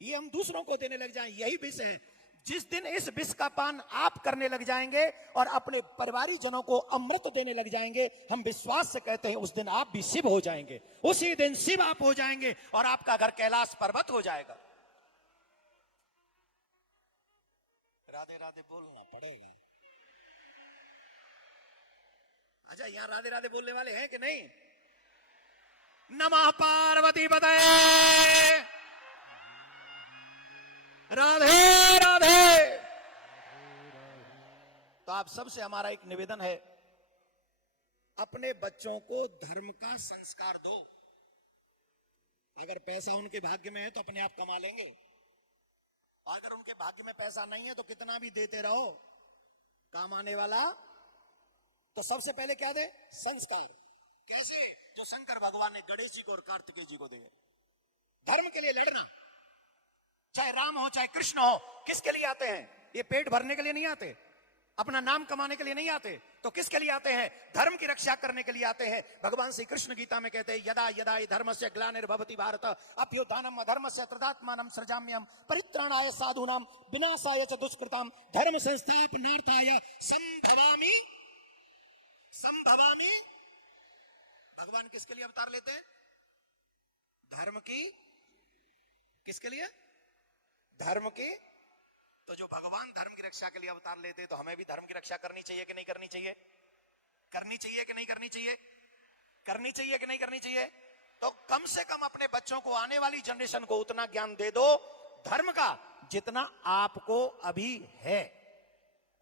ये हम दूसरों को देने लग जाएं, यही विष है। जिस दिन इस विष का पान आप करने लग जाएंगे और अपने परिवारी जनों को अमृत देने लग जाएंगे, हम विश्वास से कहते हैं उस दिन आप भी शिव हो जाएंगे। उसी दिन शिव आप हो जाएंगे और आपका घर कैलाश पर्वत हो जाएगा। राधे राधे बोलना पड़ेगा। अच्छा, यहां राधे राधे बोलने वाले हैं कि नहीं? नमः पार्वती पतये, राधे राधे। तो आप सबसे हमारा एक निवेदन है, अपने बच्चों को धर्म का संस्कार दो। अगर पैसा उनके भाग्य में है तो अपने आप कमा लेंगे, अगर उनके भाग्य में पैसा नहीं है तो कितना भी देते रहो, काम आने वाला। तो सबसे पहले क्या दे? संस्कार। कैसे? जो शंकर भगवान ने गणेश जी को और कार्तिकेय जी को दिए। धर्म के लिए लड़ना, चाहे राम हो चाहे कृष्ण हो, किसके लिए आते हैं? ये पेट भरने के लिए नहीं आते, अपना नाम कमाने के लिए नहीं आते, तो किसके लिए आते हैं? धर्म की रक्षा करने के लिए आते हैं। भगवान श्री कृष्ण गीता में कहते हैं, यदा यदा हि धर्मस्य ग्लानिर्भवति भारत अभ्युत्थानम् अधर्मस्य तदात्मानं सृजाम्यहम् परित्राणाय साधूनां विनाशाय च दुष्कृताम् धर्म संस्थापनार्थाय संभवामि। संभवामि। भगवान किसके लिए अवतार लेते हैं? धर्म की। किसके लिए? धर्म की। तो जो भगवान धर्म की रक्षा के लिए अवतार लेते, तो हमें भी धर्म की रक्षा करनी चाहिए कि नहीं करनी चाहिए? करनी चाहिए कि नहीं करनी चाहिए? करनी चाहिए कि नहीं करनी चाहिए? तो कम से कम अपने बच्चों को, आने वाली जनरेशन को उतना ज्ञान दे दो धर्म का जितना आपको अभी है।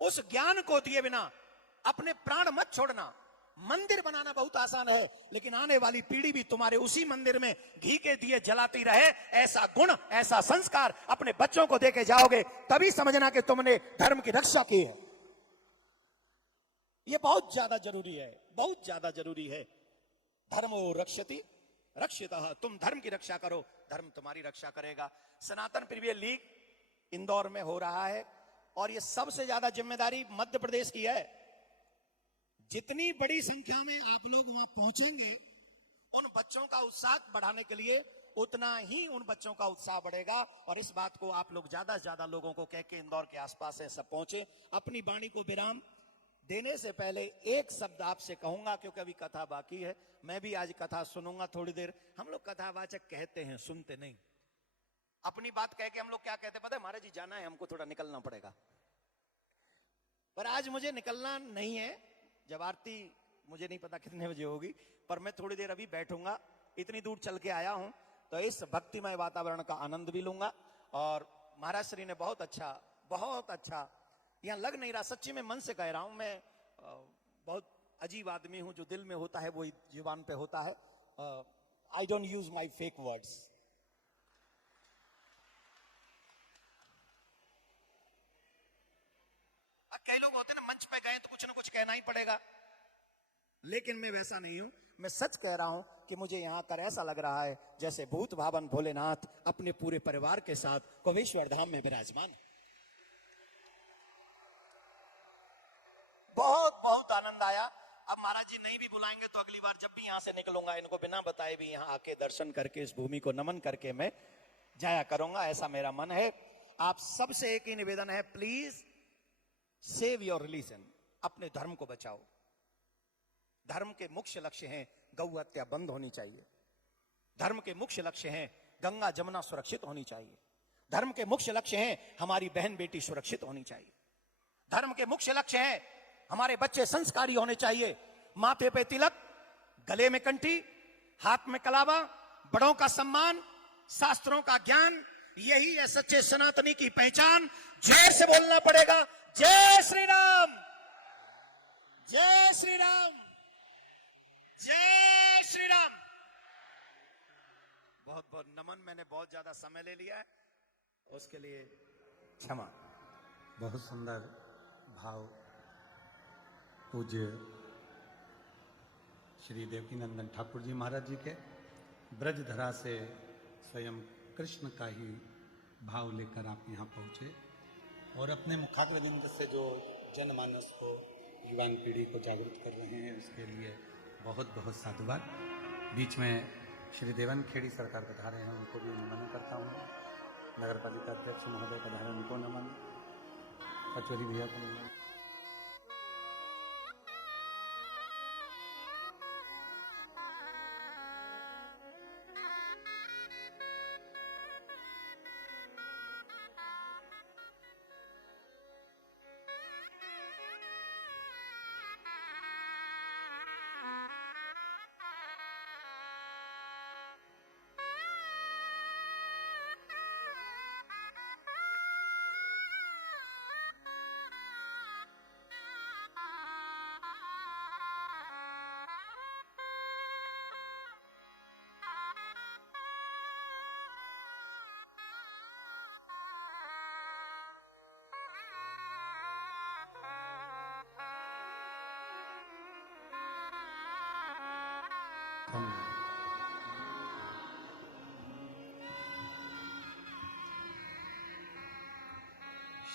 उस ज्ञान को दिए बिना अपने प्राण मत छोड़ना। मंदिर बनाना बहुत आसान है, लेकिन आने वाली पीढ़ी भी तुम्हारे उसी मंदिर में घी के दिए जलाती रहे, ऐसा गुण, ऐसा संस्कार अपने बच्चों को देके जाओगे, तभी समझना कि तुमने धर्म की रक्षा की है। यह बहुत ज्यादा जरूरी है, बहुत ज्यादा जरूरी है। धर्मो रक्षति रक्षितः। तुम धर्म की रक्षा करो, धर्म तुम्हारी रक्षा करेगा। सनातन प्रीमियर लीग इंदौर में हो रहा है और यह सबसे ज्यादा जिम्मेदारी मध्य प्रदेश की है। जितनी बड़ी संख्या में आप लोग वहां पहुंचेंगे, उन बच्चों का उत्साह बढ़ाने के लिए उतना ही उन बच्चों का उत्साह बढ़ेगा। और इस बात को आप लोग ज्यादा से ज्यादा लोगों को कह के इंदौर के आसपास से सब पहुंचे। अपनी वाणी को विराम देने से पहले एक शब्द आपसे कहूंगा, क्योंकि अभी कथा बाकी है। मैं भी आज कथा सुनूंगा थोड़ी देर। हम लोग कथावाचक कहते हैं, सुनते नहीं। अपनी बात कह के हम लोग क्या कहते हैं पता है? महाराज जी जाना है, हमको थोड़ा निकलना पड़ेगा। पर आज मुझे निकलना नहीं है। जब आरती मुझे नहीं पता कितने बजे होगी, पर मैं थोड़ी देर अभी बैठूंगा। इतनी दूर चल के आया हूं तो इस भक्तिमय वातावरण का आनंद भी लूंगा। और महाराज श्री ने बहुत अच्छा, यहां लग नहीं रहा, सच्ची में मन से कह रहा हूं। मैं बहुत अजीब आदमी हूं, जो दिल में होता है वही जुबान पे होता है। I don't use my fake words. कई लोग होते हैं ना, मंच पे गए तो कुछ ना कुछ कहना ही पड़ेगा, लेकिन मैं वैसा नहीं हूं। मैं सच कह रहा हूं कि मुझे यहां कर ऐसा लग रहा है जैसे भूत भावन भोलेनाथ अपने पूरे परिवार के साथ कुबेश्वर धाम में विराजमान। बहुत बहुत आनंद आया। अब महाराज जी नहीं भी बुलाएंगे तो अगली बार जब भी यहां से निकलूंगा, इनको बिना बताए भी यहां आके दर्शन करके, इस भूमि को नमन करके मैं जाया करूंगा। ऐसा मेरा मन है। आप सबसे एक ही निवेदन है, प्लीज सेव योर रिलीजन। अपने धर्म को बचाओ। धर्म के मुख्य लक्ष्य हैं गौ हत्या बंद होनी चाहिए। धर्म के मुख्य लक्ष्य हैं गंगा जमुना सुरक्षित होनी चाहिए। धर्म के मुख्य लक्ष्य हैं हमारी बहन बेटी सुरक्षित होनी चाहिए। धर्म के मुख्य लक्ष्य हैं हमारे बच्चे संस्कारी होने चाहिए। माथे पे तिलक, गले में कंठी, हाथ में कलावा, बड़ों का सम्मान, शास्त्रों का ज्ञान, यही है सच्चे सनातनी की पहचान। जय से बोलना पड़ेगा, जय श्री राम, जय श्री राम, जय श्री राम। बहुत बहुत नमन। मैंने बहुत ज्यादा समय ले लिया है, उसके लिए क्षमा। बहुत सुंदर भाव पूज्य श्री देवकीनंदन ठाकुर जी महाराज जी के ब्रजधरा से स्वयं कृष्ण का ही भाव लेकर आप यहाँ पहुँचे और अपने मुखाग्रविंद से जो जनमानस को, युवान पीढ़ी को जागरूक कर रहे हैं, उसके लिए बहुत बहुत साधुवाद। बीच में श्री देवन खेड़ी सरकार पधारे हैं, उनको भी नमन करता हूँ। नगर पालिका अध्यक्ष महोदय पधारे, उनको नमन। कचौरी भैया को मिला।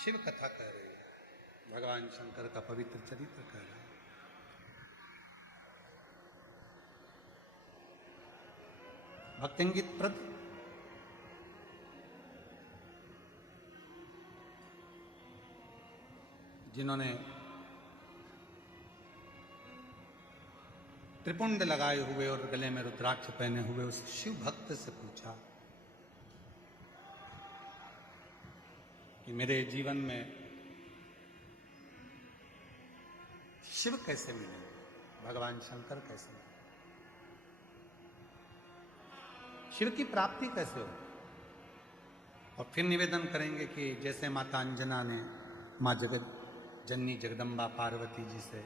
शिव कथा कह रही है, भगवान शंकर का पवित्र चरित्र कह रहा है। भक्तिंगित प्रद जिन्होंने त्रिपुंड लगाए हुए और गले में रुद्राक्ष पहने हुए उस शिव भक्त से पूछा कि मेरे जीवन में शिव कैसे मिले, भगवान शंकर कैसे मिले, शिव की प्राप्ति कैसे हो। और फिर निवेदन करेंगे कि जैसे माता अंजना ने माँ जगत जननी जगदम्बा पार्वती जी से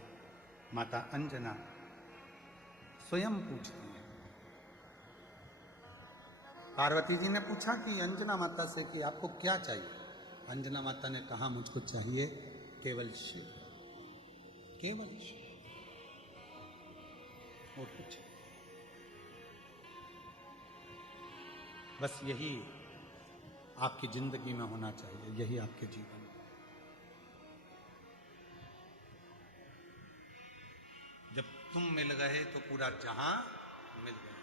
माता अंजना स्वयं पूछती है। पार्वती जी ने पूछा कि अंजना माता से कि आपको क्या चाहिए। अंजना माता ने कहा मुझको चाहिए केवल शिव, केवल शिव और कुछ। बस यही आपकी जिंदगी में होना चाहिए, यही आपके जीवन में। जब तुम मिल गए तो पूरा जहां मिल गया।